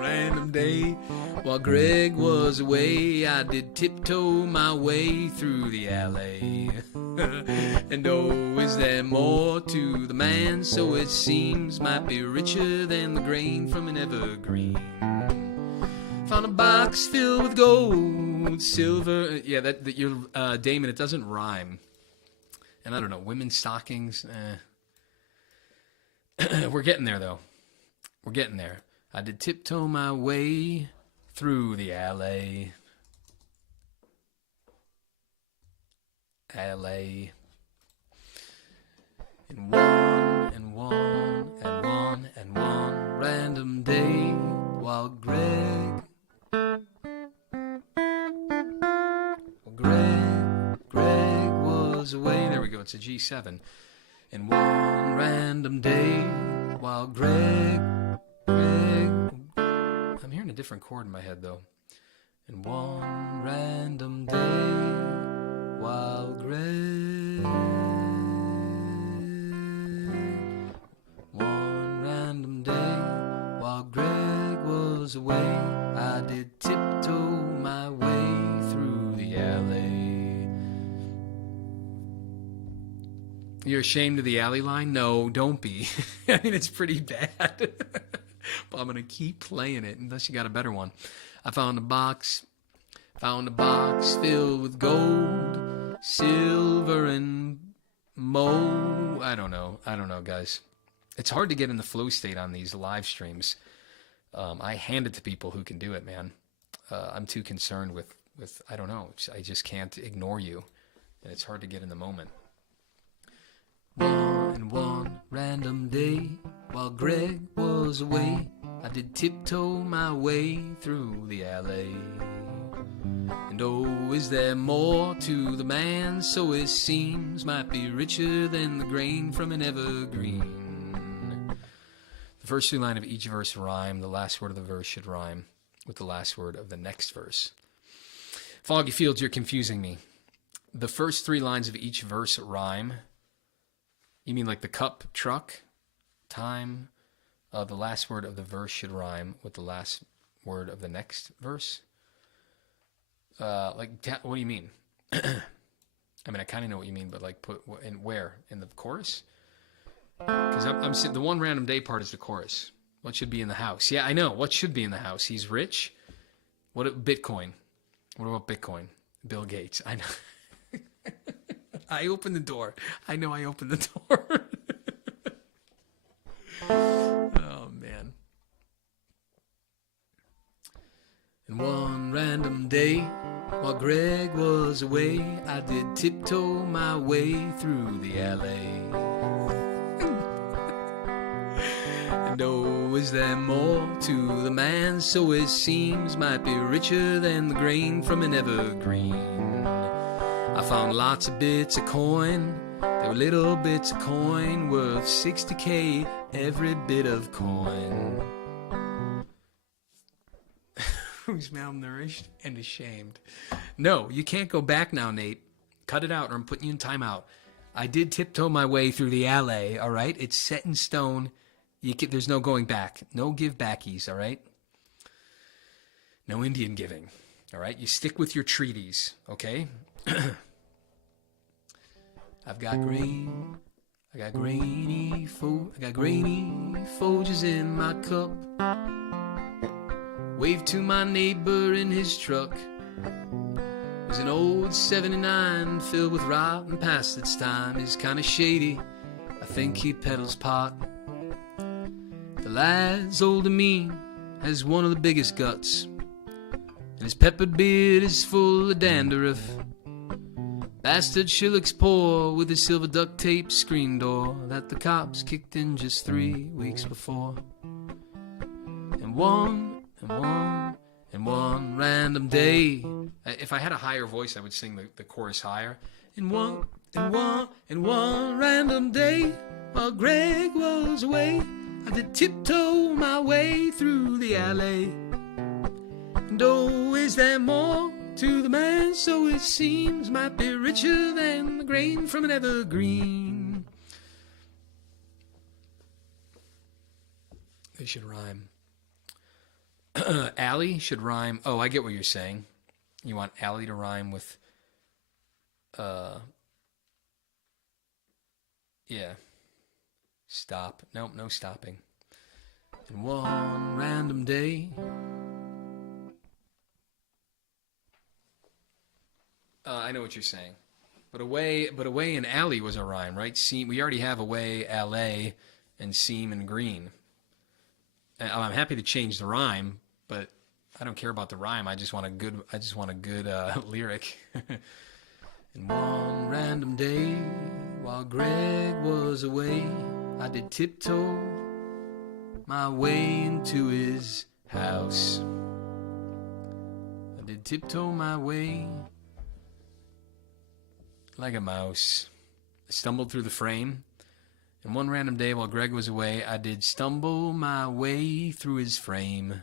random day while Greg was away, I did tiptoe my way through the alley. And oh, is there more to the man, so it seems? Might be richer than the grain from an evergreen. Found a box filled with gold, silver. Yeah, that you're Damon. It doesn't rhyme. And I don't know, women's stockings. We're getting there though. We're getting there. I did tiptoe my way through the alley. Alley. And one random day while Greg was away. There we go, it's a G7. And one random day while Greg, I'm hearing a different chord in my head though. And one random day while Greg was away, I did tiptoe my way through the alley. You're ashamed of the alley line? No, don't be. I mean, it's pretty bad. But I'm going to keep playing it unless you got a better one. I found a box filled with gold, silver, and mo. I don't know, guys. It's hard to get in the flow state on these live streams. I hand it to people who can do it, man. I'm too concerned with I don't know. I just can't ignore you, and it's hard to get in the moment. One random day while Greg was away, I did tiptoe my way through the alley. And oh, is there more to the man? So it seems might be richer than the grain from an evergreen. The first two lines of each verse rhyme. The last word of the verse should rhyme with the last word of the next verse. Foggy Fields, you're confusing me. The first three lines of each verse rhyme. You mean like the cup, truck, time? The last word of the verse should rhyme with the last word of the next verse? What do you mean? I mean, I kind of know what you mean, but like put in where? In the chorus? Because I'm saying the one random day part is the chorus. What should be in the house? Yeah, I know. What should be in the house? He's rich. What Bitcoin? What about Bitcoin? Bill Gates. I know. I opened the door. I know I opened the door. Oh, man. And one random day, while Greg was away, I did tiptoe my way through the alley. And oh, is there more to the man? So it seems might be richer than the grain from an evergreen. I found lots of bits of coin. There were little bits of coin worth 60K every bit of coin. Who's malnourished and ashamed? No, you can't go back now, Nate. Cut it out or I'm putting you in timeout. I did tiptoe my way through the alley, all right? It's set in stone. There's no going back. No give backies, all right? No Indian giving, all right? You stick with your treaties, okay? I got grainy Folgers in my cup. Waved to my neighbor in his truck. It was an old 79 filled with rotten past its time. He's kinda shady, I think he peddles pot. The lad's old and mean, has one of the biggest guts, and his peppered beard is full of dandruff. Bastard sure looks poor with his silver duct tape screen door that the cops kicked in just 3 weeks before. And one random day, if I had a higher voice I would sing the chorus higher. And one random day while Greg was away, I did tiptoe my way through the alley. And oh, is there more to the man? So it seems might be richer than the grain from an evergreen. They should rhyme. Alley should rhyme. Oh, I get what you're saying. You want alley to rhyme with yeah. Stop. Nope, no stopping. And one random day I know what you're saying. But away and alley was a rhyme, right? Seam, we already have away, alley, and seam and green. And I'm happy to change the rhyme, but I don't care about the rhyme. I just want a good lyric. And one random day, while Greg was away, I did tiptoe my way into his house. I did tiptoe my way like a mouse. I stumbled through the frame. And one random day while Greg was away, I did stumble my way through his frame.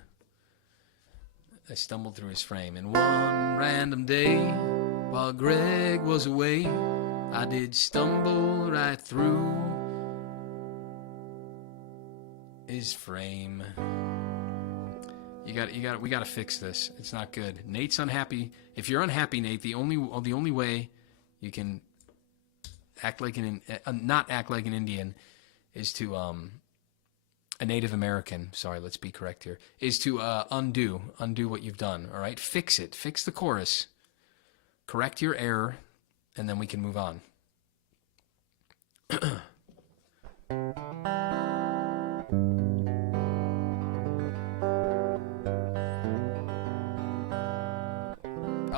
I stumbled through his frame. And one random day while Greg was away, I did stumble right through his frame. We got to fix this. It's not good. Nate's unhappy. If you're unhappy, Nate, the only way you can act like not act like an Indian is to a Native American. Sorry, let's be correct here. Is to undo what you've done. All right, fix it. Fix the chorus. Correct your error, and then we can move on.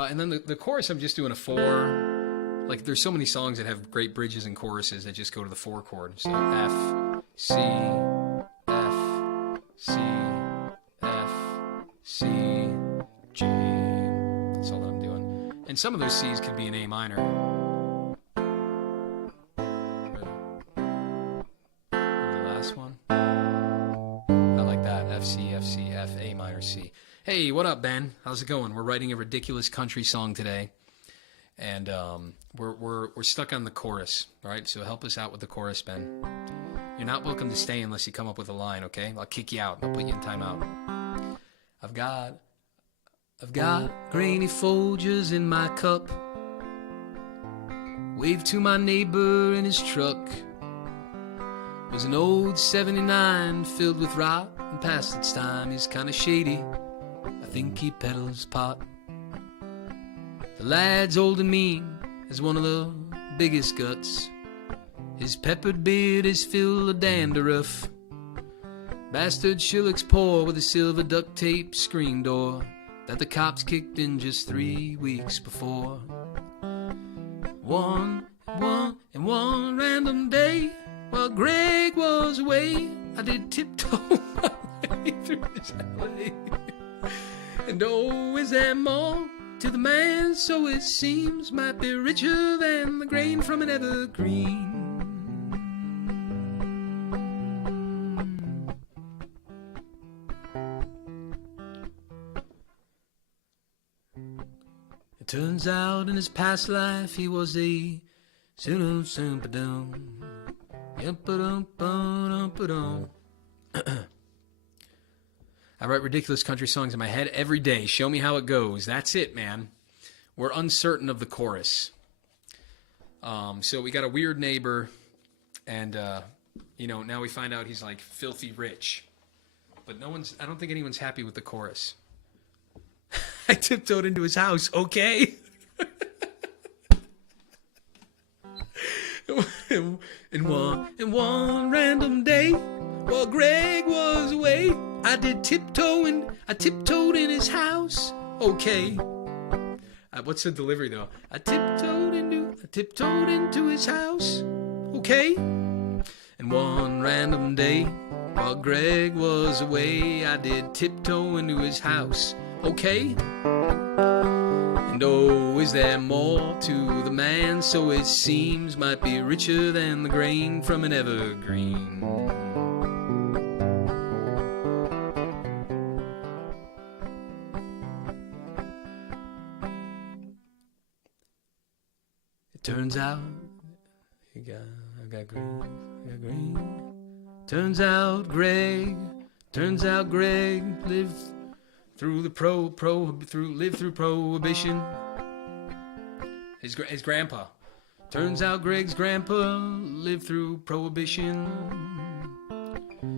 And then the chorus, I'm just doing a 4. Like, there's so many songs that have great bridges and choruses that just go to the 4 chord. So F, C, F, C, F, C, G. That's all that I'm doing. And some of those C's could be an A minor. The last one. I like that. F, C, F, C, F, A minor, C. Hey, what up, Ben? How's it going? We're writing a ridiculous country song today. And we're stuck on the chorus, all right? So help us out with the chorus, Ben. You're not welcome to stay unless you come up with a line, okay? I'll kick you out. I'll put you in timeout. I've got grainy Folgers in my cup. Waved to my neighbor in his truck. Was an old 79 filled with rot, and past its time he's kinda shady. I think he peddles pot. The lad's old and mean, has one of the biggest guts. His peppered beard is filled of dandruff. Bastard sure looks poor with a silver duct tape screen door that the cops kicked in just 3 weeks before. One random day while Greg was away, I did tiptoe my way through his alley. And oh, is there more to the man, so it seems, might be richer than the grain from an evergreen. It turns out in his past life he was a I write ridiculous country songs in my head every day. Show me how it goes. That's it, man. We're uncertain of the chorus. So we got a weird neighbor, and now we find out he's like filthy rich. But I don't think anyone's happy with the chorus. I tiptoed into his house, okay? In one random day, while Greg was away, I tiptoed in his house. Okay. What's the delivery though? I tiptoed into his house. Okay. And one random day, while Greg was away, I did tiptoe into his house. Okay. And oh, is there more to the man? So it seems might be richer than the grain from an evergreen. Turns out, I got green. Turns out Greg lived through through prohibition. His grandpa. Turns out Greg's grandpa lived through prohibition.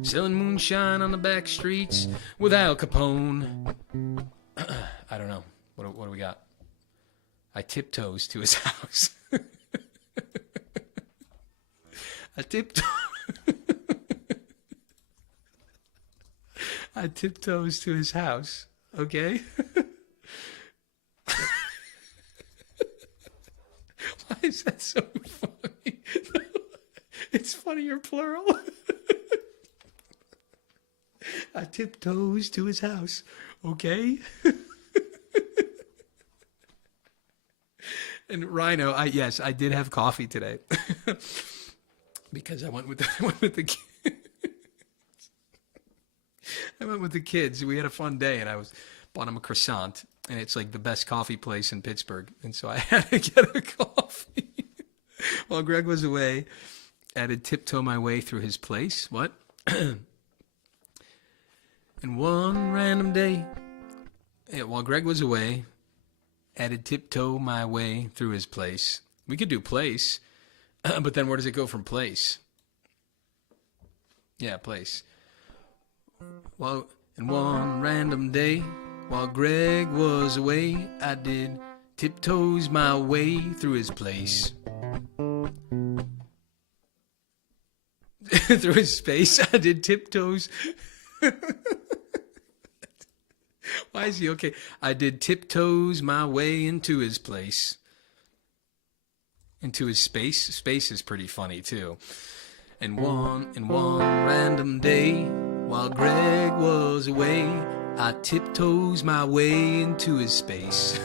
Selling moonshine on the back streets with Al Capone. I don't know. What do we got? I tiptoes to his house. I tiptoes to his house. Okay? Why is that so funny? It's funnier plural. I tiptoes to his house. Okay? And Rhino, yes, I did have coffee today. Because I went with the kids. I went with the kids. We had a fun day, and bought them a croissant, and it's like the best coffee place in Pittsburgh. And so I had to get a coffee. While Greg was away, I had to tiptoe my way through his place. What? And one random day, while Greg was away, I had to tiptoe my way through his place. We could do place, but then where does it go from place? Yeah, place. Well, in one random day, while Greg was away, I did tiptoes my way through his place. Through his space, I did tiptoes. Why is he okay? I did tiptoes my way into his place. Into his space. Space is pretty funny too. And one random day, while Greg was away, I tiptoes my way into his space.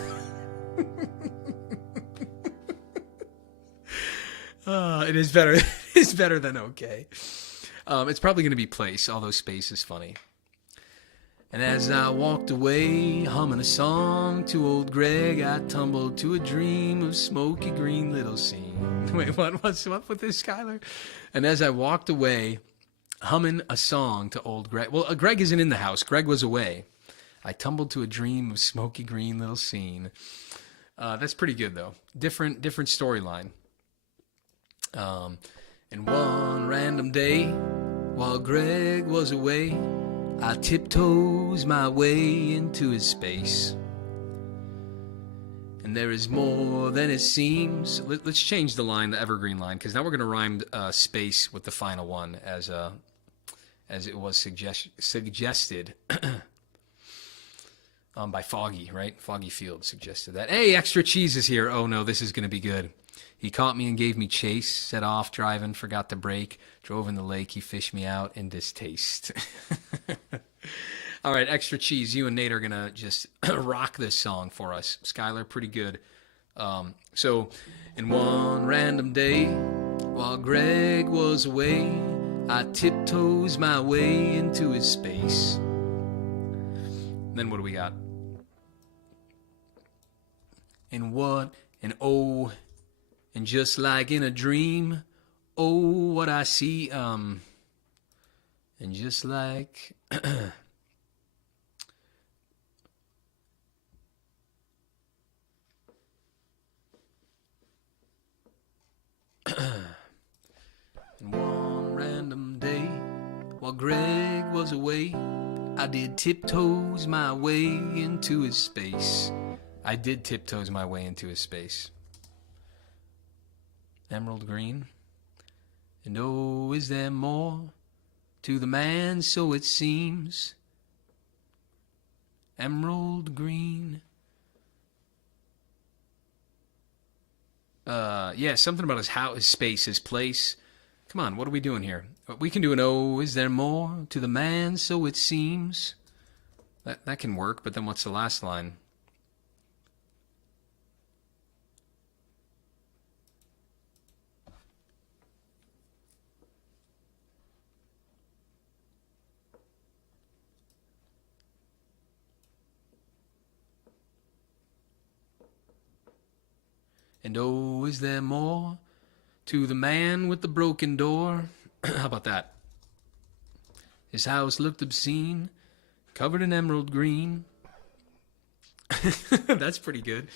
It is better. It's better than okay. It's probably going to be place, although space is funny. And as I walked away, humming a song to old Greg, I tumbled to a dream of smoky green little scene. Wait, what's up with this, Skylar? And as I walked away, humming a song to old Greg. Well, Greg isn't in the house. Greg was away. I tumbled to a dream of smoky green little scene. That's pretty good, though. Different storyline. And one random day, while Greg was away, I tiptoes my way into his space. And there is more than it seems. Let's change the line, the evergreen line, because now we're going to rhyme space with the final one as it was suggested by Foggy, right? Foggy Field suggested that. Hey, extra cheese is here. Oh no, this is going to be good. He caught me and gave me chase, set off driving, forgot to brake, drove in the lake, he fished me out in distaste. All right, extra cheese, you and Nate are going to just rock this song for us. Skylar, pretty good. So, in one random day, while Greg was away, I tiptoes my way into his space. Then what do we got? And what, and oh, and just like in a dream, oh, what I see, and just like, one random day, while Greg was away, I did tiptoes my way into his space. I did tiptoes my way into his space. Emerald green. And oh, is there more to the man, so it seems? Emerald green. Yeah, something about his house, his space, his place. Come on, what are we doing here? We can do an oh, is there more to the man, so it seems? That can work, but then what's the last line? And oh, is there more to the man with the broken door? How about that? His house looked obscene, covered in emerald green. That's pretty good.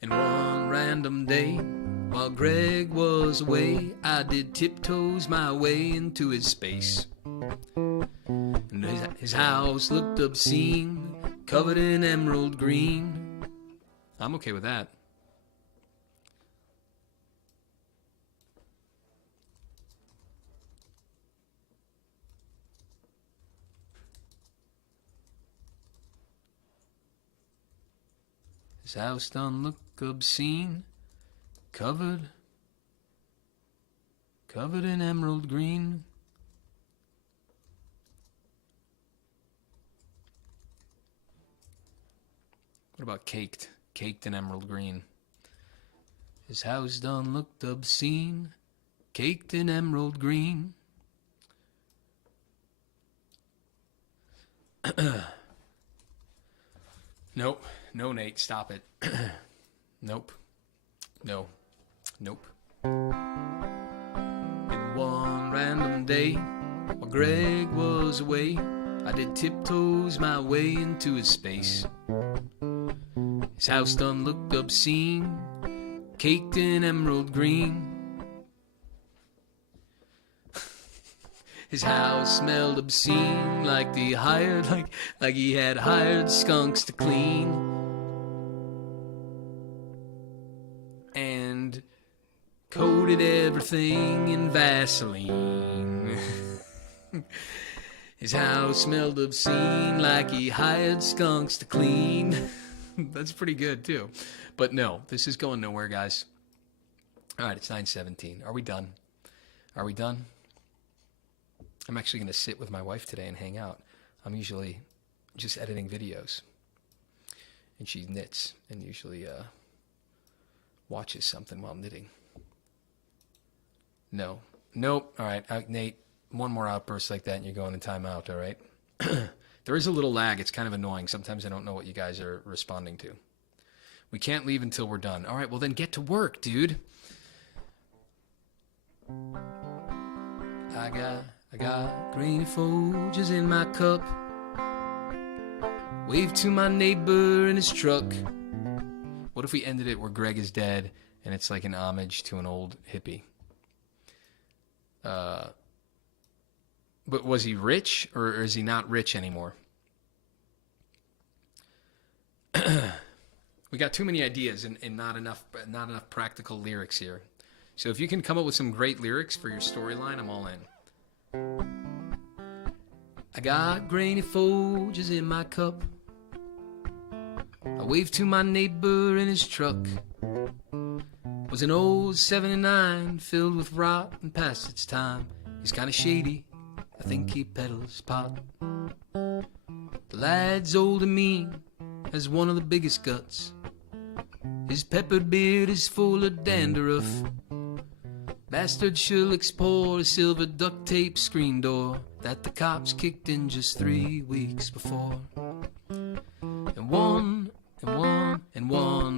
And one random day, while Greg was away, I did tiptoes my way into his space. And his house looked obscene, covered in emerald green. I'm okay with that. His house done look obscene, covered in emerald green. What about caked in emerald green? His house done looked obscene, caked in emerald green. Nope. No, Nate, stop it. Nope. No. Nope. In one random day, while Greg was away, I did tiptoes my way into his space. His house done looked obscene, caked in emerald green. His house smelled obscene, like he had hired skunks to clean. And coated everything in Vaseline. His house smelled obscene, like he hired skunks to clean. That's pretty good too. But no, this is going nowhere, guys. All right, it's 9:17. Are we done? Are we done? I'm actually going to sit with my wife today and hang out. I'm usually just editing videos. And she knits and usually watches something while knitting. No. Nope. All right, Nate, one more outburst like that and you're going in timeout, all right? There is a little lag. It's kind of annoying. Sometimes I don't know what you guys are responding to. We can't leave until we're done. All right, well then get to work, dude. I got grainy Folgers in my cup. Wave to my neighbor in his truck. What if we ended it where Greg is dead and it's like an homage to an old hippie? But was he rich or is he not rich anymore? We got too many ideas and not enough practical lyrics here. So if you can come up with some great lyrics for your storyline, I'm all in. I got grainy Folgers in my cup. I waved to my neighbor in his truck. Was an old 79 filled with rot and past its time. He's kinda shady, I think he peddles pot. The lad's old and mean, has one of the biggest guts. His peppered beard is full of dandruff. Bastard sure looks poor, a silver duct tape screen door that the cops kicked in just 3 weeks before. And one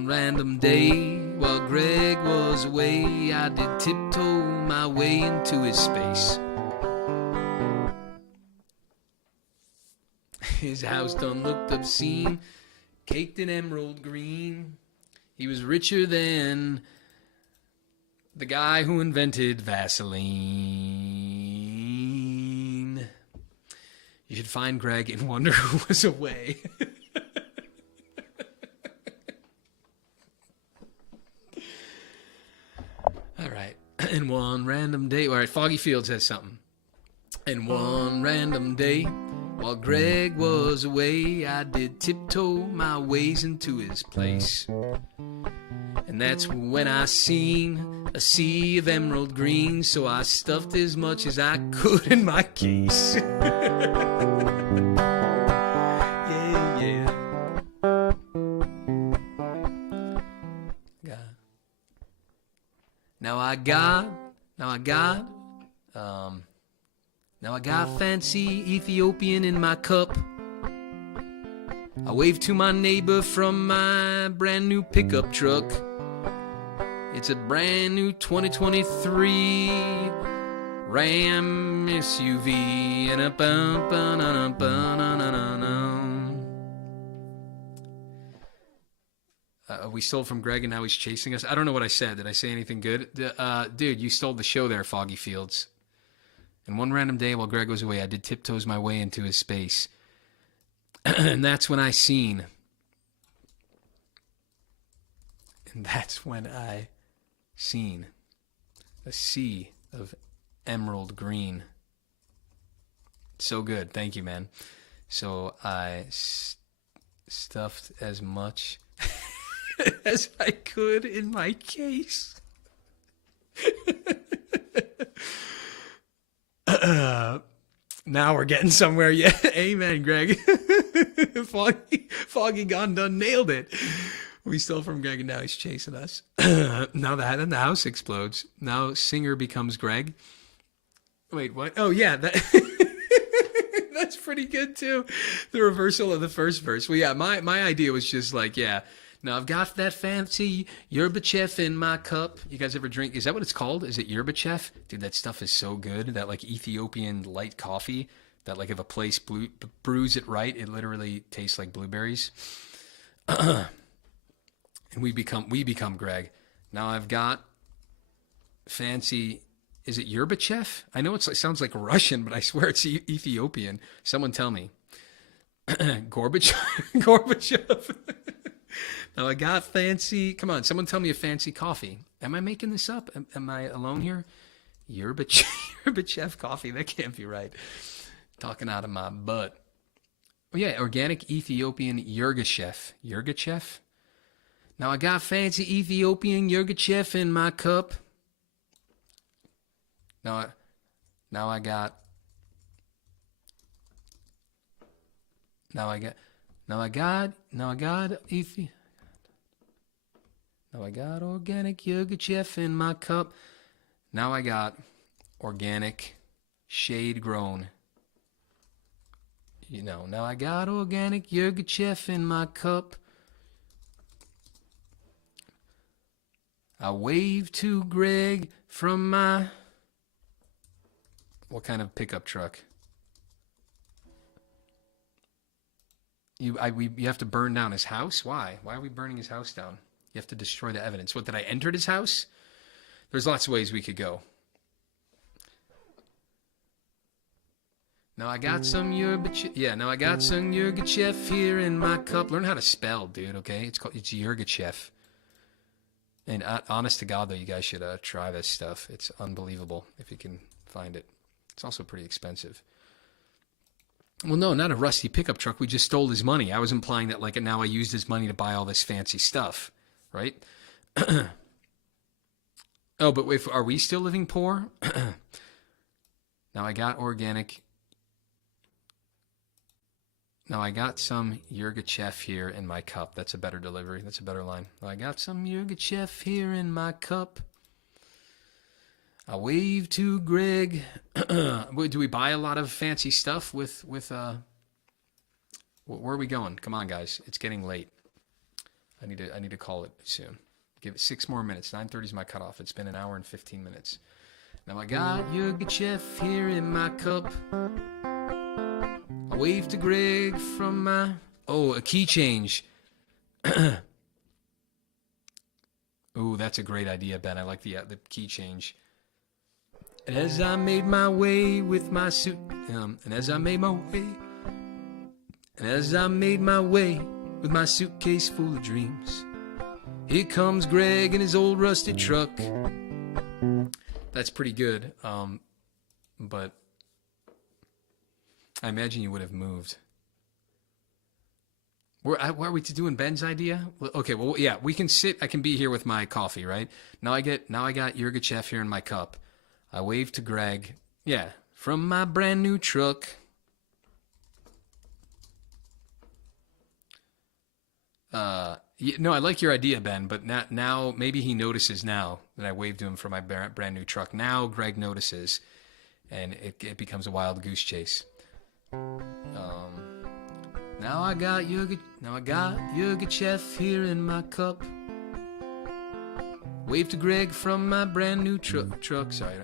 random day, while Greg was away, I did tiptoe my way into his space. His house done looked obscene, caked in emerald green. He was richer than the guy who invented Vaseline. You should find Greg and wonder who was away. All right. And one random day. All right, Foggy Fields has something. And one random day, while Greg was away, I did tiptoe my ways into his place. And that's when I seen a sea of emerald green, so I stuffed as much as I could in my case. Yeah. Now I got fancy Ethiopian in my cup. I waved to my neighbor from my brand new pickup truck. It's a brand new 2023 Ram SUV and a we stole from Greg and now he's chasing us. I don't know what I said. Did I say anything good? Dude, you stole the show there, Foggy Fields. And one random day while Greg was away, I did tiptoes my way into his space. And that's when I seen a sea of emerald green. So good. Thank you, man. So I stuffed as much as I could in my case. Now we're getting somewhere. Yeah, amen, Greg. Foggy Gone done nailed it. We stole from Greg and now he's chasing us. Now then the house explodes. Now Singer becomes Greg. Wait, what? Oh yeah, that that's pretty good too. The reversal of the first verse. Well, yeah, my idea was just like, yeah. Now I've got that fancy yerba chef in my cup. You guys ever drink? Is that what it's called? Is it yerba chef? Dude, that stuff is so good. That like Ethiopian light coffee. That like if a place brews it right, it literally tastes like blueberries. And we become Greg. Now I've got fancy. Is it yerba chef? I know it sounds like Russian, but I swear it's Ethiopian. Someone tell me. Gorbachev. Now I got fancy. Come on, someone tell me a fancy coffee. Am I making this up? Am I alone here? Yerba chef coffee. That can't be right. Talking out of my butt. Oh yeah, organic Ethiopian Yirgacheffe. Yirgacheffe? Now I got fancy Ethiopian Yirgacheffe in my cup. Now I got organic Yirgacheffe in my cup. Now I got organic shade grown. You know, now I got organic Yirgacheffe in my cup. I wave to Greg from my... What kind of pickup truck? You have to burn down his house? Why? Why are we burning his house down? You have to destroy the evidence. What, did I enter his house? There's lots of ways we could go. Now I got some Yirgacheffe here in my cup. Learn how to spell, dude, okay? It's Yirgacheffe. And honest to God, though, you guys should try this stuff. It's unbelievable if you can find it. It's also pretty expensive. Well, no, not a rusty pickup truck. We just stole his money. I was implying that, like, now I used his money to buy all this fancy stuff, right? Oh, but wait, are we still living poor? Now I got organic. Now I got some Yirgacheffe here in my cup. That's a better delivery. That's a better line. Now I got some Yirgacheffe here in my cup. I wave to Greg. Do we buy a lot of fancy stuff with where are we going? Come on, guys. It's getting late. I need to call it soon. Give it 6 more minutes. 9:30 is my cutoff. It's been an hour and 15 minutes. Now I got Yirgacheffe here in my cup. I wave to Greg from my... Oh, a key change. Oh, that's a great idea, Ben. I like the key change. And as I made my way with my suit, and as I made my way with my suitcase full of dreams, here comes Greg in his old rusted truck. That's pretty good, but I imagine you would have moved. What are we doing? Ben's idea? Okay, well, yeah, we can sit. I can be here with my coffee, right? Now I got Yirgacheffe here in my cup. I wave to Greg. Yeah, from my brand new truck. No, I like your idea, Ben, but now maybe he notices now that I waved to him from my brand new truck. Now Greg notices, and it becomes a wild goose chase. Now I got Yirgacheffe here in my cup. Wave to Greg from my brand new truck. Sorry.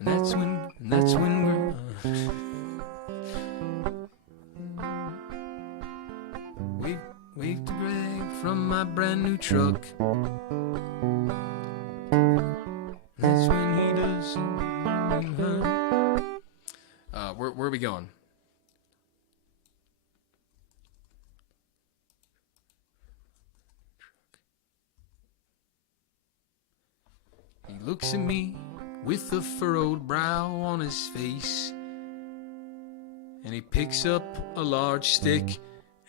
And that's when we're. Wave to Greg from my brand new truck. That's when he does. Where are we going? He looks at me with a furrowed brow on his face, and he picks up a large stick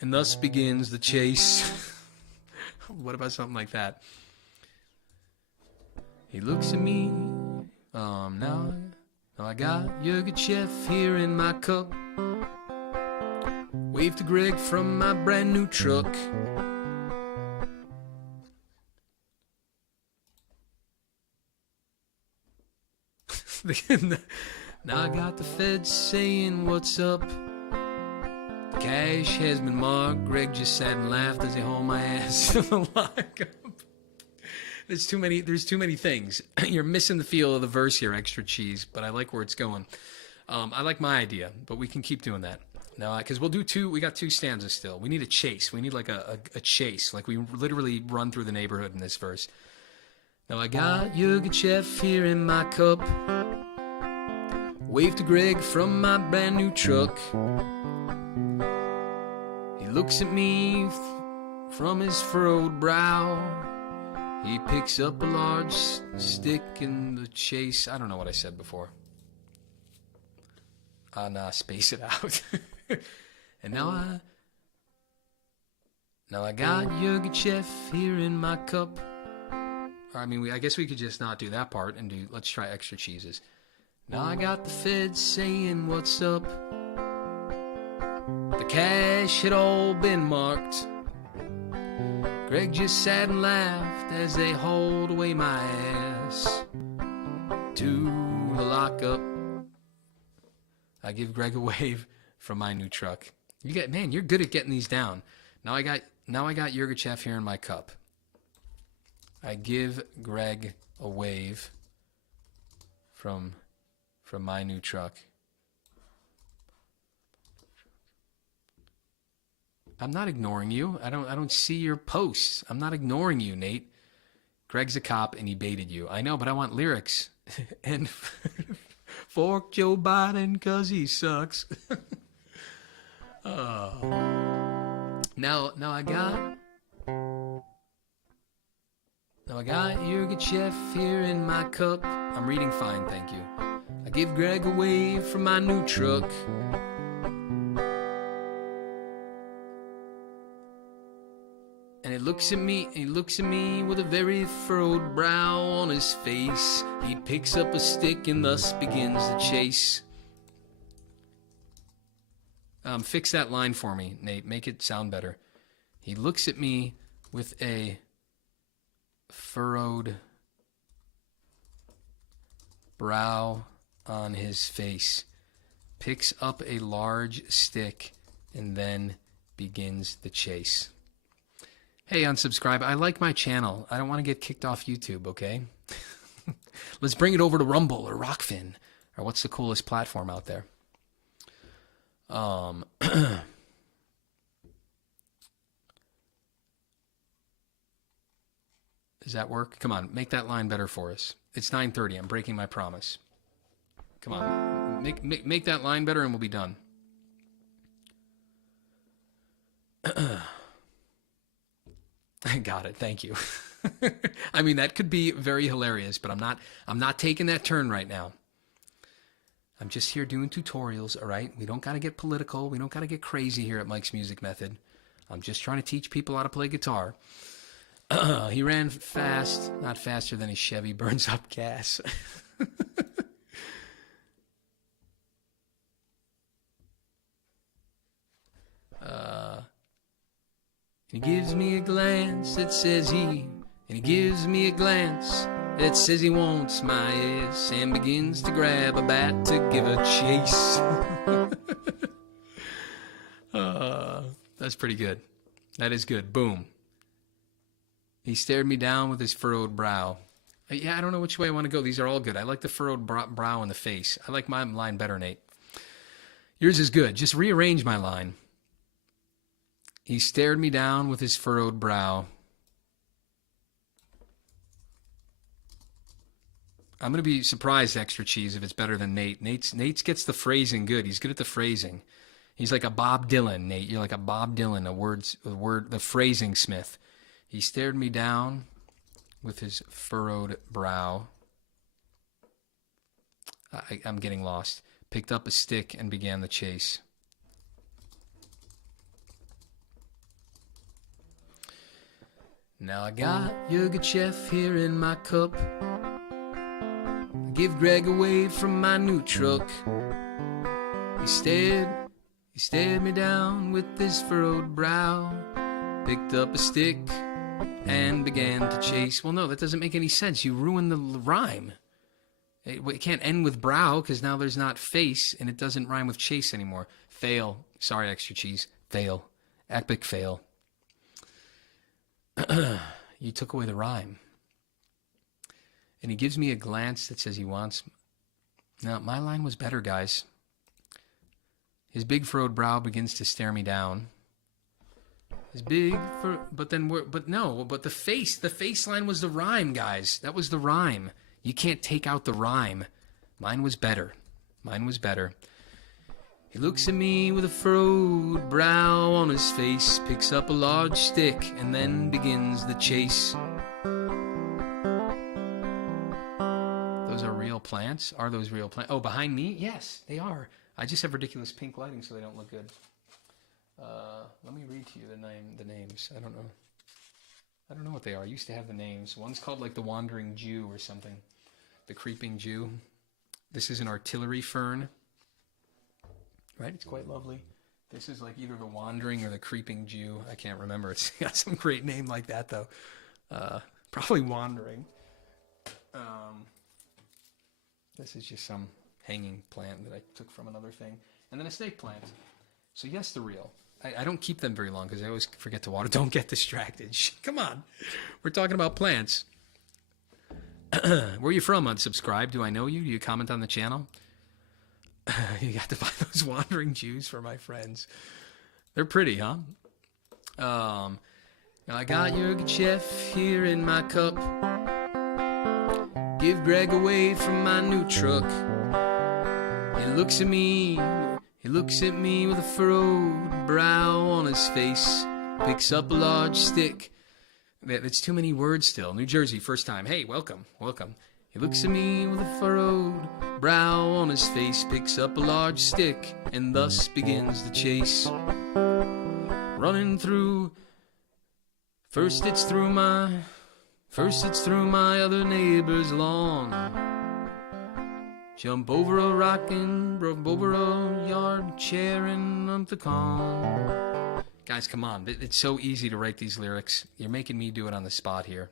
and thus begins the chase. What about something like that? He looks at me, now I got Yurgachev here in my cup. Wave to Greg from my brand new truck. Now I got the feds saying what's up. The cash has been marked. Greg just sat and laughed as he hauled my ass to the lockup. There's too many things. You're missing the feel of the verse here, extra cheese, but I like where it's going. I like my idea, but we can keep doing that. Now, because we'll do we got 2 stanzas still. We need a chase. We need like a chase. Like we literally run through the neighborhood in this verse. Now I got Yurgachev here in my cup. Wave to Greg from my brand new truck. He looks at me from his furrowed brow. He picks up a large stick in the chase. I don't know what I said before. Nah, space it out. And now I got Yurgachev here in my cup. I mean, I guess we could just not do that part and let's try extra cheeses. Now I got the feds saying what's up. The cash had all been marked. Greg just sat and laughed as they hauled away my ass to the lockup. I give Greg a wave from my new truck. Man, you're good at getting these down. Now I got Yurgachev here in my cup. I give Greg a wave from my new truck. I'm not ignoring you. I don't see your posts. I'm not ignoring you, Nate. Greg's a cop and he baited you. I know, but I want lyrics. And fork Joe Biden 'cause he sucks. Now I got Yurgachev here in my cup. I'm reading fine, thank you. I give Greg a wave from my new truck. And he looks at me with a very furrowed brow on his face. He picks up a stick and thus begins the chase. Fix that line for me, Nate. Make it sound better. He looks at me with a furrowed brow on his face, picks up a large stick, and then begins the chase. Hey, unsubscribe. I like my channel. I don't want to get kicked off YouTube, okay? Let's bring it over to Rumble or Rockfin, or what's the coolest platform out there? Does that work? Come on, make that line better for us. It's 9:30. I'm breaking my promise. Come on, make that line better and we'll be done. I got it. Thank you. I mean, that could be very hilarious, but I'm not taking that turn right now. I'm just here doing tutorials, all right? We don't got to get political. We don't got to get crazy here at Mike's Music Method. I'm just trying to teach people how to play guitar. He ran fast, not faster than his Chevy burns up gas. He gives me a glance that says and he gives me a glance that says he wants my ass and begins to grab a bat to give a chase. That's pretty good. That is good. Boom. He stared me down with his furrowed brow. Yeah, I don't know which way I want to go. These are all good. I like the furrowed brow in the face. I like my line better, Nate. Yours is good. Just rearrange my line. He stared me down with his furrowed brow. I'm going to be surprised, extra cheese, if it's better than Nate. Nate's gets the phrasing good. He's good at the phrasing. He's like a Bob Dylan, Nate. You're like a Bob Dylan, the phrasing smith. He stared me down with his furrowed brow. I'm getting lost. Picked up a stick and began the chase. Now I got Yogurchef here in my cup. I give Greg away from my new truck. He stared me down with his furrowed brow, picked up a stick and began to chase. Well, no, that doesn't make any sense. You ruined the rhyme. It can't end with brow because now there's not face and it doesn't rhyme with chase anymore. Fail. Sorry, extra cheese. Fail. Epic fail. You took away the rhyme. And he gives me a glance that says he wants... Now, my line was better, guys. His big furrowed brow begins to stare me down. His big but the face line was the rhyme, guys. That was the rhyme. You can't take out the rhyme. Mine was better. He looks at me with a furrowed brow on his face, picks up a large stick, and then begins the chase. Those are real plants? Are those real plants? Oh, behind me? Yes, they are. I just have ridiculous pink lighting so they don't look good. Let me read to you the names. I don't know what they are. I used to have the names. One's called like the Wandering Jew or something. The Creeping Jew. This is an artillery fern. Right? It's quite lovely. This is like either the Wandering or the Creeping Jew. I can't remember. It's got some great name like that, though. Probably Wandering. This is just some hanging plant that I took from another thing. And then a snake plant. So yes, they're real. I don't keep them very long because I always forget to water. Don't get distracted. Come on. We're talking about plants. Where are you from? Unsubscribe. Do I know you? Do you comment on the channel? You got to buy those Wandering Jews for my friends. They're pretty, huh? Now I got Yogurchef here in my cup. Give Greg away from my new truck. He looks at me with a furrowed brow on his face, picks up a large stick. That's too many words still. New Jersey, first time. Hey, welcome. He looks at me with a furrowed brow on his face, picks up a large stick, and thus begins the chase. Running through, first it's through my other neighbor's lawn. Jump over a rock and over a yard chair and up the con. Guys, come on. It's so easy to write these lyrics. You're making me do it on the spot here.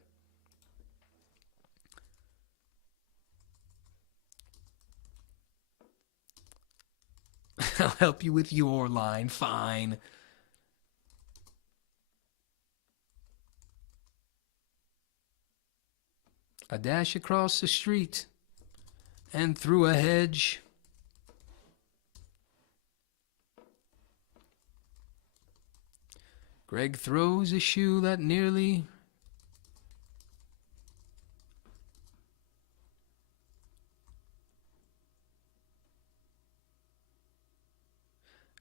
I'll help you with your line. Fine. I dash across the street and through a hedge. Greg throws a shoe that nearly...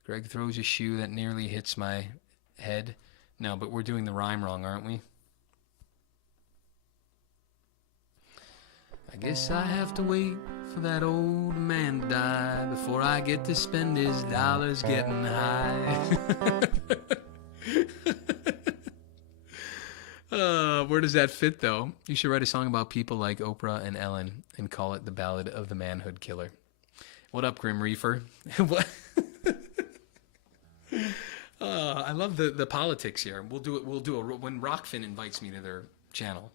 Greg throws a shoe that nearly hits my head. No, but we're doing the rhyme wrong, aren't we? I guess I have to wait for that old man to die before I get to spend his dollars getting high. Where does that fit, though? You should write a song about people like Oprah and Ellen and call it The Ballad of the Manhood Killer. What up, Grim Reaper? What? I love the politics here. We'll do it when Rockfin invites me to their channel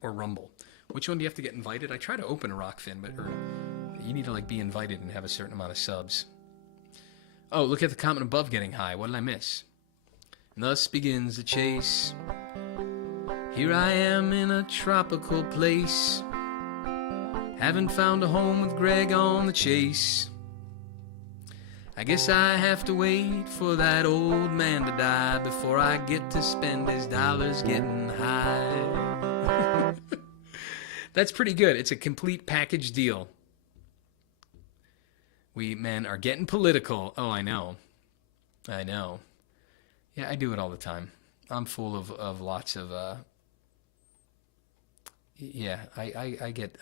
or Rumble. Which one do you have to get invited? I try to open a Rockfin, but you need to like be invited and have a certain amount of subs. Oh, look at the comment above getting high. What did I miss? And thus begins the chase. Here I am in a tropical place. Haven't found a home with Greg on the chase. I guess I have to wait for that old man to die before I get to spend his dollars getting high. That's pretty good. It's a complete package deal. We men are getting political. Oh, I know. Yeah, I do it all the time. I'm full of lots of yeah, I get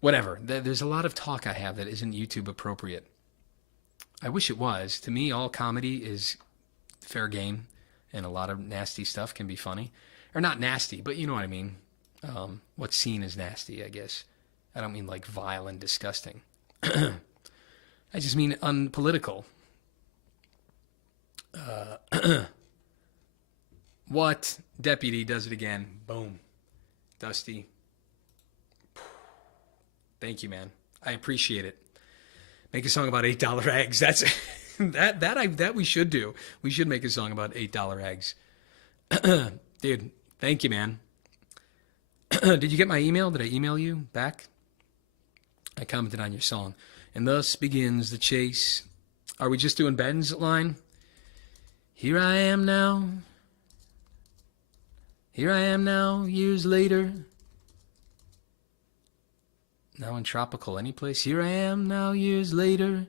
whatever. There's a lot of talk I have that isn't YouTube appropriate. I wish it was. To me, all comedy is fair game. and a lot of nasty stuff can be funny. Or not nasty, but you know what I mean. What's seen as nasty, I guess. I don't mean like vile and disgusting. I just mean unpolitical. What? Deputy does it again. Boom. Dusty. Thank you, man. I appreciate it. Make a song about $8 eggs. That's that we should do. We should make a song about $8 eggs. Dude, thank you, man. Did you get my email? Did I email you back? I commented on your song. And thus begins the chase. Are we just doing Ben's line? Here I am now. Here I am now, years later. Now in tropical any place. Here I am now, years later.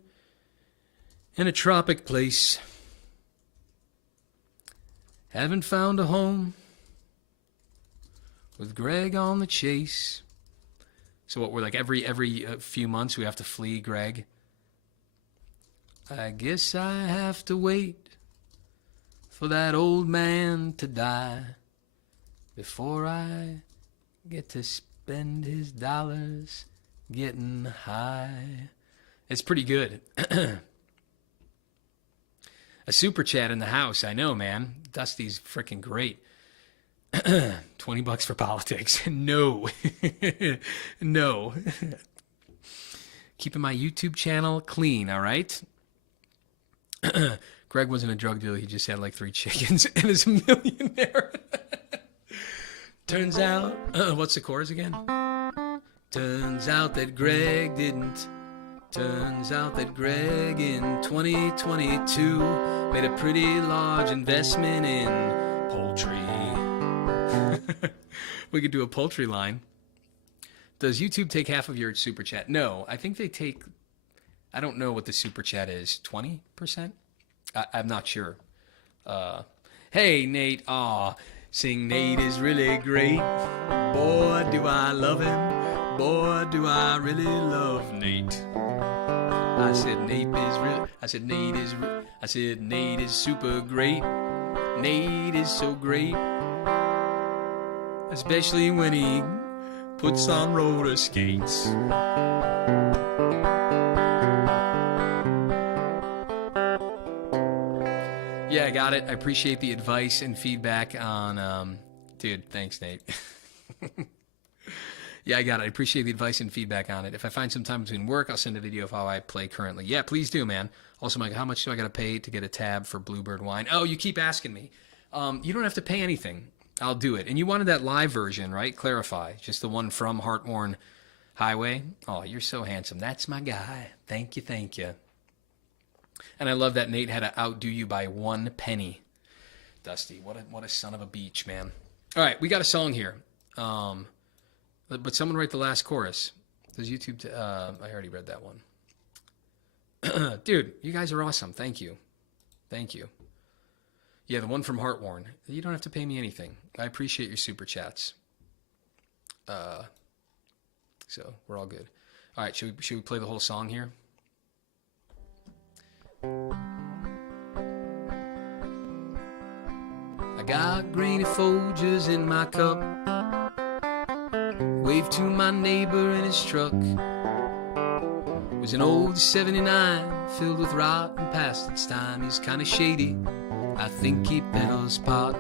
In a tropic place. Haven't found a home. With Greg on the chase. So what, we're like every few months we have to flee Greg? I guess I have to wait for that old man to die before I get to spend his dollars getting high. It's pretty good. A super chat in the house. I know, man. Dusty's freaking great. $20 for politics. No. No. Keeping my YouTube channel clean, all right? Greg wasn't a drug dealer. He just had like 3 chickens and is a millionaire. Turns out, what's the chorus again? Turns out that Greg didn't. Turns out that Greg in 2022 made a pretty large investment in poultry. We could do a poultry line. Does YouTube take half of your super chat? No, I think they take, I don't know what the super chat is, 20%? I'm not sure. Hey, Nate. Aw, sing Nate is really great. Boy, do I love him. Boy, do I really love Nate. I said Nate is real. I said Nate is super great. Nate is so great. Especially when he puts on roller skates. Yeah, I got it. I appreciate the advice and feedback on, dude, thanks, Nate. Yeah, I got it. I appreciate the advice and feedback on it. If I find some time between work, I'll send a video of how I play currently. Yeah, please do, man. Also, Mike, how much do I got to pay to get a tab for Bluebird Wine? Oh, you keep asking me. You don't have to pay anything. I'll do it. And you wanted that live version, right? Clarify. Just the one from Heartworn Highway. Oh, you're so handsome. That's my guy. Thank you, thank you. And I love that Nate had to outdo you by 1 penny. Dusty, what a son of a beach, man. All right, we got a song here. But someone write the last chorus. Does YouTube... I already read that one. Dude, you guys are awesome. Thank you. Thank you. Yeah, the one from Heartworn. You don't have to pay me anything. I appreciate your super chats. So, we're all good. All right, should we play the whole song here? I got grainy Folgers in my cup. Waved to my neighbor in his truck. It was an old 79 filled with rot and past its time. He's kinda shady. I think he peddles pot.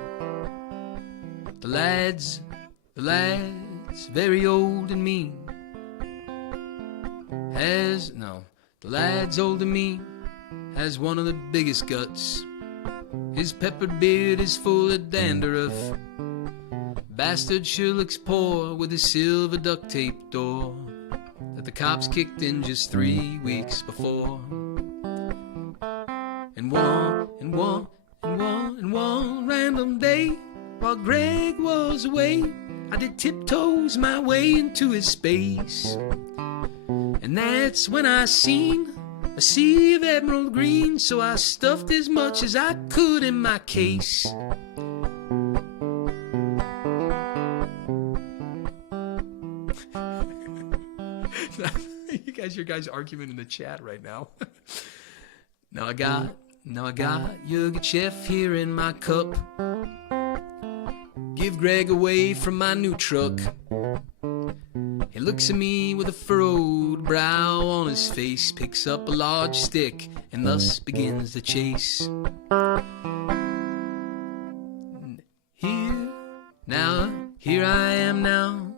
The lad's very old and mean. The lad's old and mean. Has one of the biggest guts. His peppered beard is full of dandruff. Bastard sure looks poor with his silver duct tape door that the cops kicked in just 3 weeks before. And one random day while Greg was away, I did tiptoes my way into his space. And that's when I seen a sea of emerald green, so I stuffed as much as I could in my case. You guys arguing in the chat right now. Now I got Now I got Yogurt Chef here in my cup. Give Greg away from my new truck. He looks at me with a furrowed brow on his face, picks up a large stick, and thus begins the chase. Here I am now.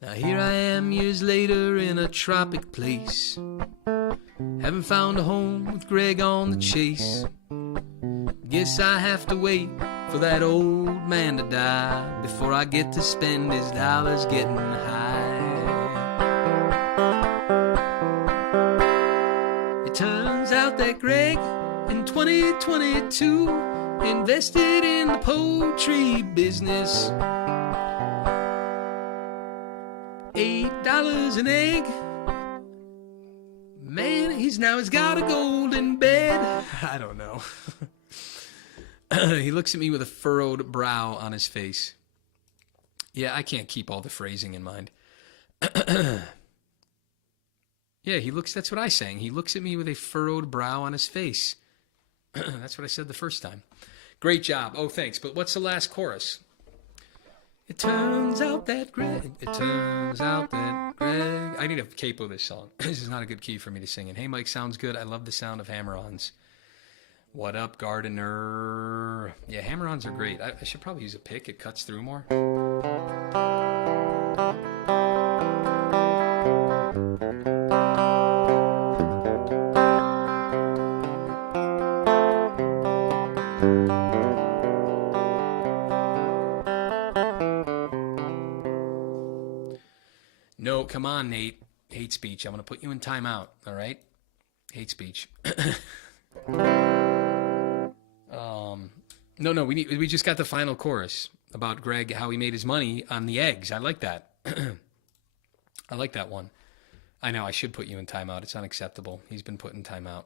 Now here I am years later in a tropic place. Haven't found a home with Greg on the chase. Guess I have to wait for that old man to die before I get to spend his dollars getting high. It turns out that Greg in 2022 invested in the poultry business. $8 an egg. Man, he's got a golden bed. I don't know. He looks at me with a furrowed brow on his face. Yeah, I can't keep all the phrasing in mind. Yeah, that's what I sang. He looks at me with a furrowed brow on his face. That's what I said the first time. Great job. Oh, thanks. But what's the last chorus? It turns out that Greg. It turns out that Greg. I need to capo this song. This is not a good key for me to sing in. Hey, Mike, sounds good. I love the sound of hammer-ons. What up, gardener? Yeah, hammer-ons are great. I should probably use a pick. It cuts through more. No, come on, Nate. Hate speech. I'm going to put you in timeout, all right? Hate speech. No, we just got the final chorus about Greg, how he made his money on the eggs. I like that. I like that one. I know, I should put you in timeout. It's unacceptable. He's been put in timeout.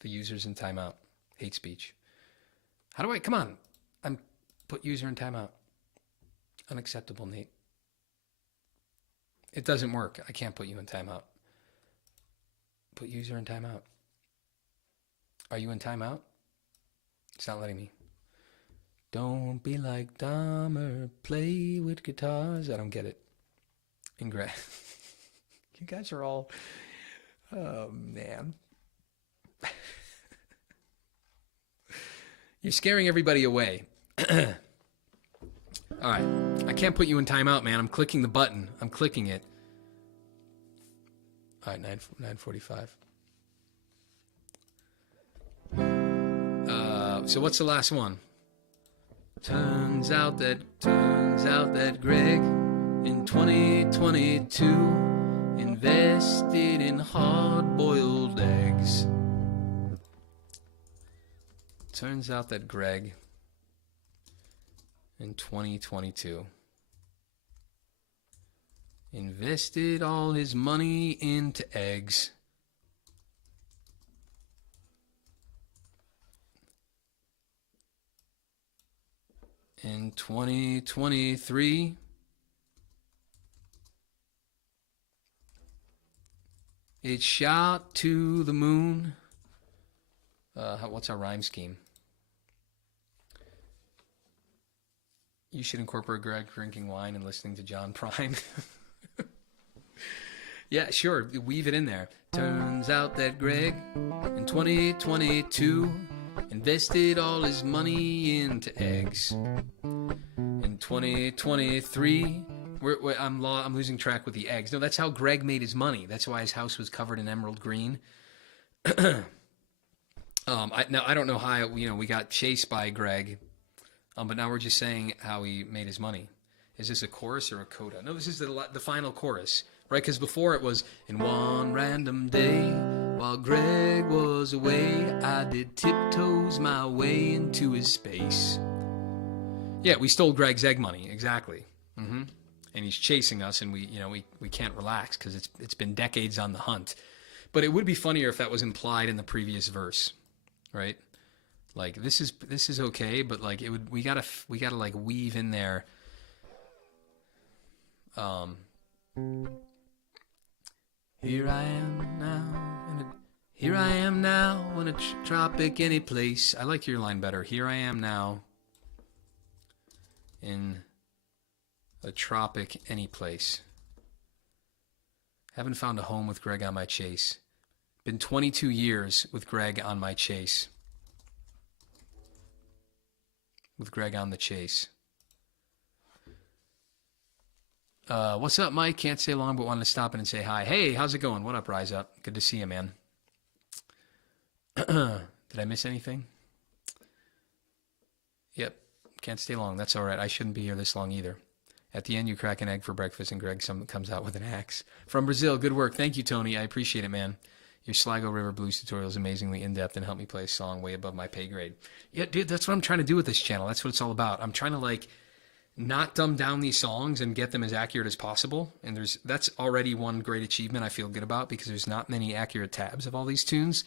The user's in timeout. Hate speech. How do I, come on. I'm put user in timeout. Unacceptable, Nate. It doesn't work. I can't put you in timeout. Put user in timeout. Are you in timeout? It's not letting me. Don't be like Dahmer. Play with guitars. I don't get it. Ingress. You guys are all... Oh, man. You're scaring everybody away. All right. I can't put you in timeout, man. I'm clicking the button. I'm clicking it. All right, 9:45. So what's the last one? Turns out that Greg in 2022 invested in hard-boiled eggs. Turns out that Greg in 2022 invested all his money into eggs. In 2023, it shot to the moon. What's our rhyme scheme? You should incorporate Greg drinking wine and listening to John Prine. Yeah, sure. Weave it in there. Turns out that Greg in 2022 invested all his money into eggs. In 2023, I'm losing track with the eggs. No, that's how Greg made his money. That's why his house was covered in emerald green. I don't know how we got chased by Greg, but now we're just saying how he made his money. Is this a chorus or a coda? No, this is the final chorus, right? Because before it was, in one random day, while Greg was away, I did tiptoes my way into his space. Yeah, we stole Greg's egg money, exactly. Mm-hmm. And he's chasing us, and we can't relax because it's been decades on the hunt. But it would be funnier if that was implied in the previous verse, right? Like this is okay, but like we gotta like weave in there. Here I am now. Here I am now in a tropic any place. I like your line better. Here I am now in a tropic any place. Haven't found a home with Greg on my chase. Been 22 years with Greg on my chase. With Greg on the chase. What's up, Mike? Can't stay long, but wanted to stop in and say hi. Hey, how's it going? What up, Rise Up? Good to see you, man. Did I miss anything? Yep. Can't stay long. That's all right. I shouldn't be here this long either. At the end, you crack an egg for breakfast, and Greg comes out with an axe. From Brazil, good work. Thank you, Tony. I appreciate it, man. Your Sligo River Blues tutorial is amazingly in-depth and helped me play a song way above my pay grade. Yeah, dude, that's what I'm trying to do with this channel. That's what it's all about. I'm trying to, like, not dumb down these songs and get them as accurate as possible. And that's already one great achievement I feel good about, because there's not many accurate tabs of all these tunes.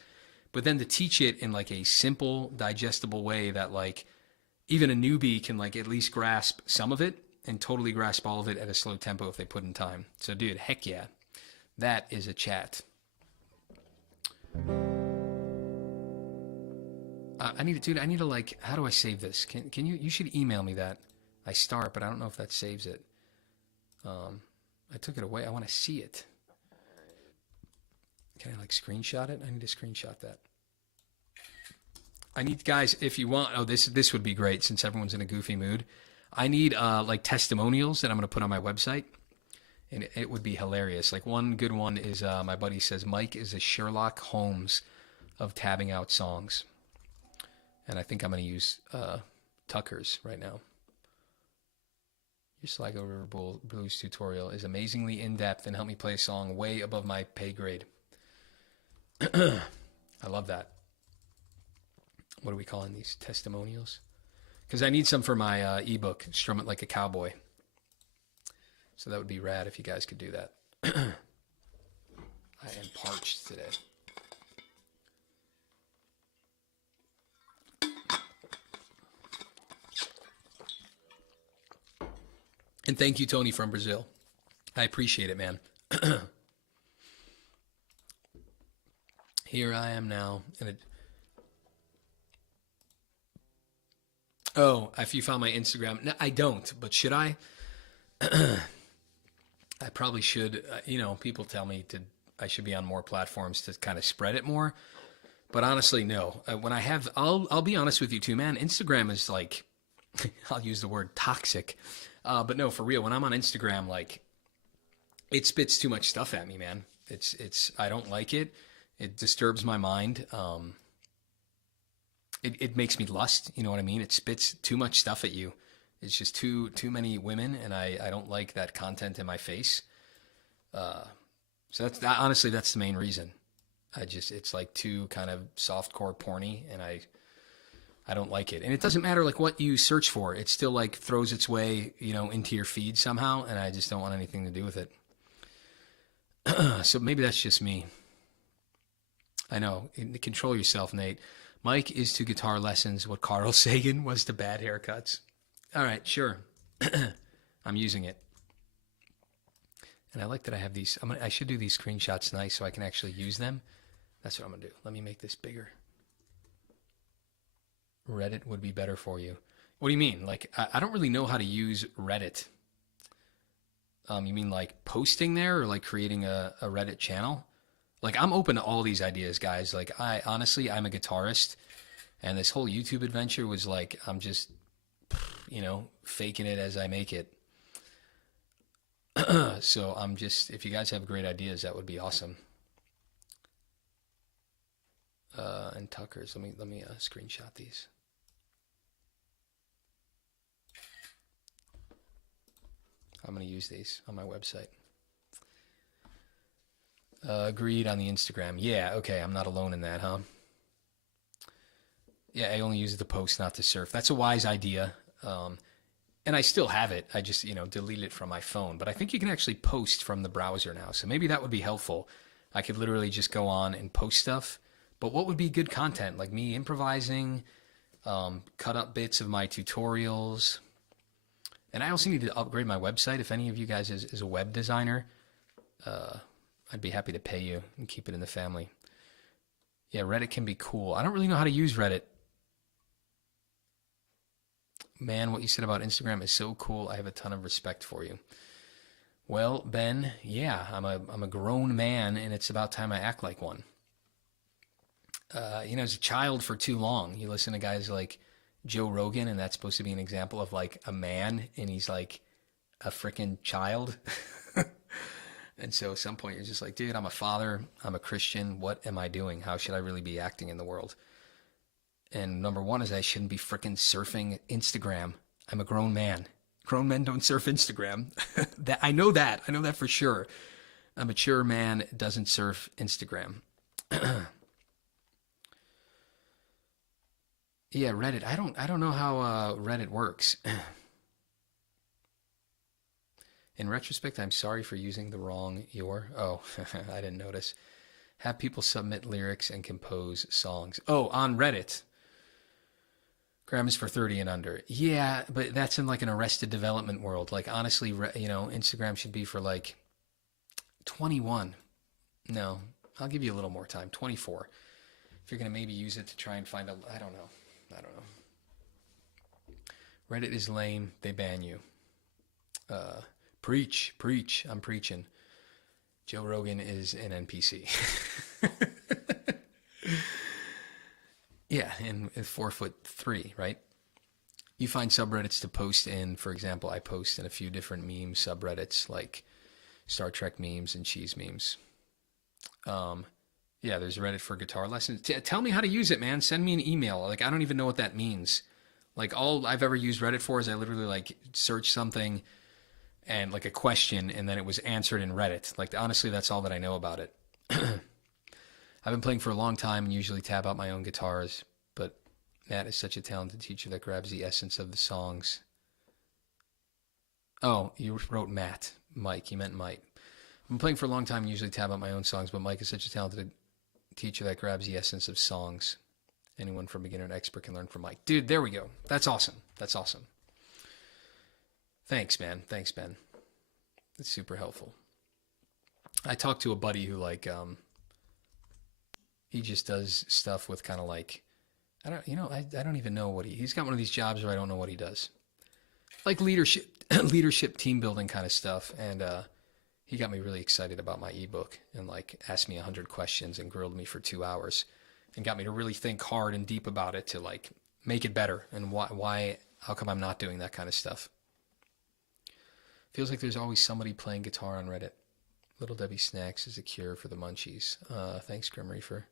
But then to teach it in, like, a simple, digestible way that, like, even a newbie can, like, at least grasp some of it and totally grasp all of it at a slow tempo if they put in time. So, dude, heck yeah. That is a chat. I need to, like, how do I save this? Can you should email me that. I start, but I don't know if that saves it. I took it away. I want to see it. Can I, like, screenshot it? I need to screenshot that. I need, guys, if you want, this would be great since everyone's in a goofy mood. I need, like, testimonials that I'm going to put on my website, and it would be hilarious. Like, one good one is, my buddy says, Mike is a Sherlock Holmes of tabbing out songs. And I think I'm going to use Tucker's right now. Your Sligo River Blues tutorial is amazingly in-depth and helped me play a song way above my pay grade. I love that. What are we calling these? Testimonials? Because I need some for my ebook, Strum It Like a Cowboy. So that would be rad if you guys could do that. I am parched today. And thank you, Tony from Brazil. I appreciate it, man. Here I am now. Oh, if you found my Instagram. No, I don't, but should I? I probably should. You know, people tell me I should be on more platforms to kind of spread it more. But honestly, no. When I have, I'll be honest with you too, man. Instagram is like, I'll use the word toxic. But no, for real, when I'm on Instagram, like, it spits too much stuff at me, man. I don't like it. It disturbs my mind. It makes me lust, you know what I mean? It spits too much stuff at you. It's just too many women, and I don't like that content in my face. So honestly, that's the main reason. It's like too kind of softcore porny, and I don't like it. And it doesn't matter, like, what you search for. It still, like, throws its way, you know, into your feed somehow, and I just don't want anything to do with it. So maybe that's just me. I know. Control yourself, Nate. Mike is to guitar lessons what Carl Sagan was to bad haircuts. All right, sure. I'm using it. And I like that I have these. I should do these screenshots nice so I can actually use them. That's what I'm going to do. Let me make this bigger. Reddit would be better for you. What do you mean? Like, I don't really know how to use Reddit. You mean like posting there, or like creating a Reddit channel? Like, I'm open to all these ideas, guys. Like, I'm a guitarist, and this whole YouTube adventure was like, I'm just, you know, faking it as I make it. So if you guys have great ideas, that would be awesome. And Tucker's, let me screenshot these. I'm going to use these on my website. Agreed on the Instagram. Yeah, okay, I'm not alone in that, huh? Yeah, I only use it to post, not to surf. That's a wise idea. And I still have it. I just, delete it from my phone. But I think you can actually post from the browser now. So maybe that would be helpful. I could literally just go on and post stuff. But what would be good content? Like me improvising, cut up bits of my tutorials. And I also need to upgrade my website. If any of you guys is a web designer, I'd be happy to pay you and keep it in the family. Yeah, Reddit can be cool. I don't really know how to use Reddit. Man, what you said about Instagram is so cool. I have a ton of respect for you. Well, Ben, yeah, I'm a grown man, and it's about time I act like one. As a child for too long, you listen to guys like Joe Rogan, and that's supposed to be an example of like a man, and he's like a freaking child. And so at some point you're just like, dude, I'm a father, I'm a Christian. What am I doing? How should I really be acting in the world? And number one is I shouldn't be freaking surfing Instagram. I'm a grown man. Grown men don't surf Instagram. I know that for sure. A mature man doesn't surf Instagram. Yeah, Reddit. I don't know how Reddit works. In retrospect, I'm sorry for using the wrong your. Oh, I didn't notice. Have people submit lyrics and compose songs. Oh, on Reddit. Grams for 30 and under. Yeah, but that's in like an Arrested Development world. Like honestly, Instagram should be for like 21. No, I'll give you a little more time. 24. If you're going to maybe use it to try and find I don't know. Reddit is lame. They ban you. Preach. I'm preaching. Joe Rogan is an NPC. Yeah, and 4'3", right? You find subreddits to post in. For example, I post in a few different meme subreddits like Star Trek memes and cheese memes. Yeah, there's Reddit for guitar lessons. Tell me how to use it, man. Send me an email. Like, I don't even know what that means. Like, all I've ever used Reddit for is I literally, like, search something and, like, a question, and then it was answered in Reddit. Like, honestly, that's all that I know about it. I've been playing for a long time and usually tab out my own guitars, but Matt is such a talented teacher that grabs the essence of the songs. Oh, you wrote Matt. Mike. You meant Mike. I've been playing for a long time and usually tab out my own songs, but Mike is such a talented teacher that grabs the essence of songs. Anyone from beginner to expert can learn from Mike. Dude, there we go. That's awesome. Thanks, man. Thanks, Ben. That's super helpful. I talked to a buddy who he just does stuff with kind of like, I don't even know what he's got one of these jobs where I don't know what he does. Like leadership team building kind of stuff. And, he got me really excited about my ebook and like asked me 100 questions and grilled me for 2 hours and got me to really think hard and deep about it to like make it better and how come I'm not doing that kind of stuff. Feels like there's always somebody playing guitar on Reddit. Little Debbie Snacks is a cure for the munchies. Thanks, Grim Reaper.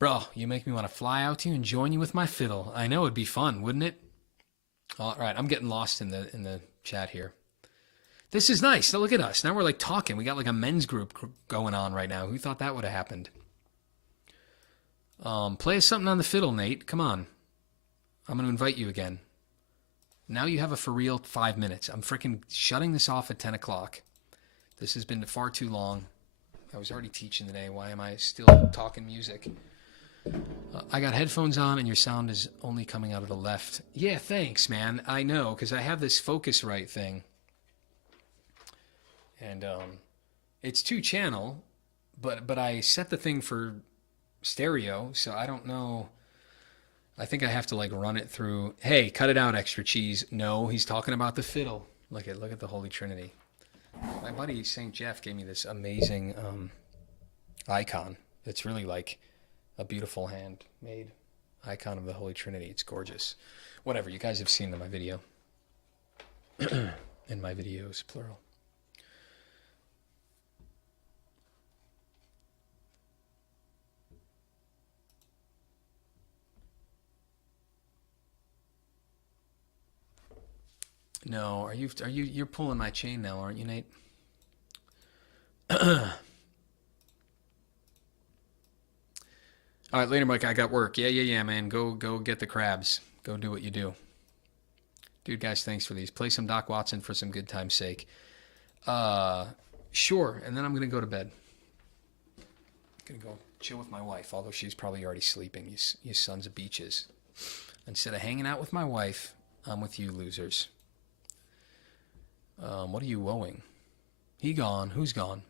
Bro, you make me want to fly out to you and join you with my fiddle. I know it'd be fun, wouldn't it? All right, I'm getting lost in the chat here. This is nice. Now look at us. Now we're like talking. We got like a men's group going on right now. Who thought that would have happened? Play us something on the fiddle, Nate. Come on. I'm going to invite you again. Now you have a for real 5 minutes. I'm freaking shutting this off at 10 o'clock. This has been far too long. I was already teaching today. Why am I still talking music? I got headphones on and your sound is only coming out of the left. Yeah, thanks, man. I know, because I have this Focusrite thing. And it's 2-channel, but I set the thing for stereo, so I don't know. I think I have to like run it through. Hey, cut it out, extra cheese. No, he's talking about the fiddle. Look at the Holy Trinity. My buddy St. Jeff gave me this amazing icon. It's really like a beautiful handmade icon of the Holy Trinity. It's gorgeous. Whatever, you guys have seen in my video. In my videos, plural. No, you're pulling my chain now, aren't you, Nate? All right, later, Mike. I got work. Yeah, man. Go get the crabs. Go do what you do. Dude, guys, thanks for these. Play some Doc Watson for some good time's sake. Sure, and then I'm going to go to bed. I'm going to go chill with my wife, although she's probably already sleeping, you sons of beaches. Instead of hanging out with my wife, I'm with you losers. What are you owing? He gone. Who's gone?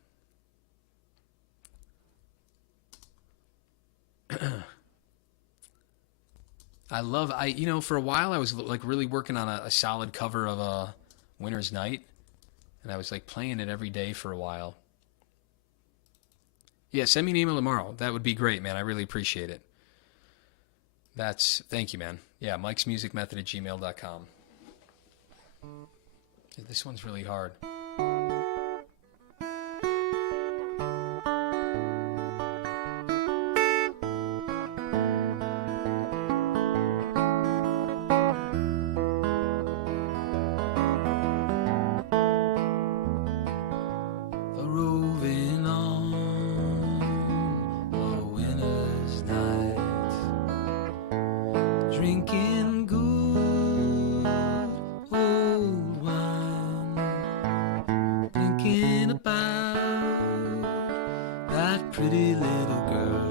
You know, for a while I was like really working on a solid cover of a Winter's Night, and I was like playing it every day for a while. Yeah, send me an email tomorrow. That would be great, man. I really appreciate it. Thank you, man. Yeah, MikesMusicMethod@gmail.com. This one's really hard. Drinking good old wine, thinking about that pretty little girl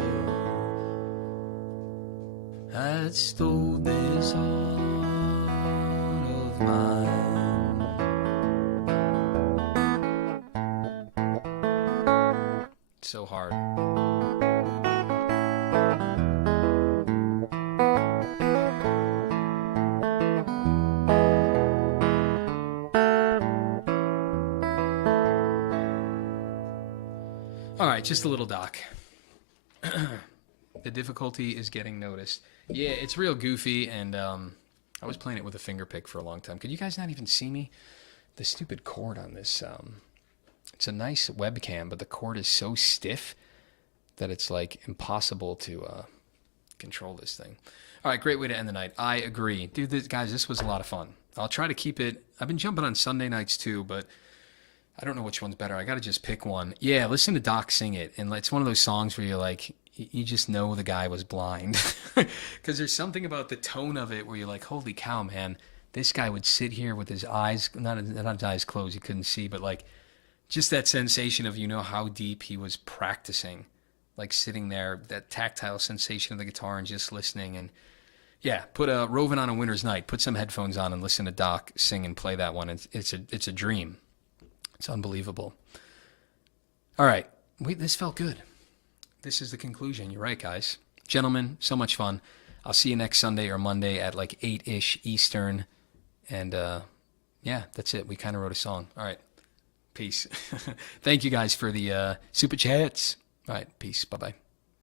that stole this heart of mine. So hard. All right, just a little doc. The difficulty is getting noticed. Yeah, it's real goofy, and I was playing it with a finger pick for a long time. Could you guys not even see me? The stupid cord on this, it's a nice webcam, but the cord is so stiff that it's like impossible to control this thing. All right, great way to end the night. I agree. Dude, guys, this was a lot of fun. I'll try to keep it. I've been jumping on Sunday nights too, but I don't know which one's better. I got to just pick one. Yeah, listen to Doc sing it. And it's one of those songs where you're like, you just know the guy was blind. Because there's something about the tone of it where you're like, holy cow, man. This guy would sit here with his eyes, not his eyes closed, he couldn't see, but like just that sensation of, you know, how deep he was practicing. Like sitting there, that tactile sensation of the guitar and just listening. And yeah, put a Roving on a Winter's Night. Put some headphones on and listen to Doc sing and play that one. It's a dream. It's unbelievable. All right. Wait, this felt good. This is the conclusion. You're right, guys. Gentlemen, so much fun. I'll see you next Sunday or Monday at like 8-ish Eastern. And yeah, that's it. We kind of wrote a song. All right. Peace. Thank you guys for the super chats. All right. Peace. Bye-bye.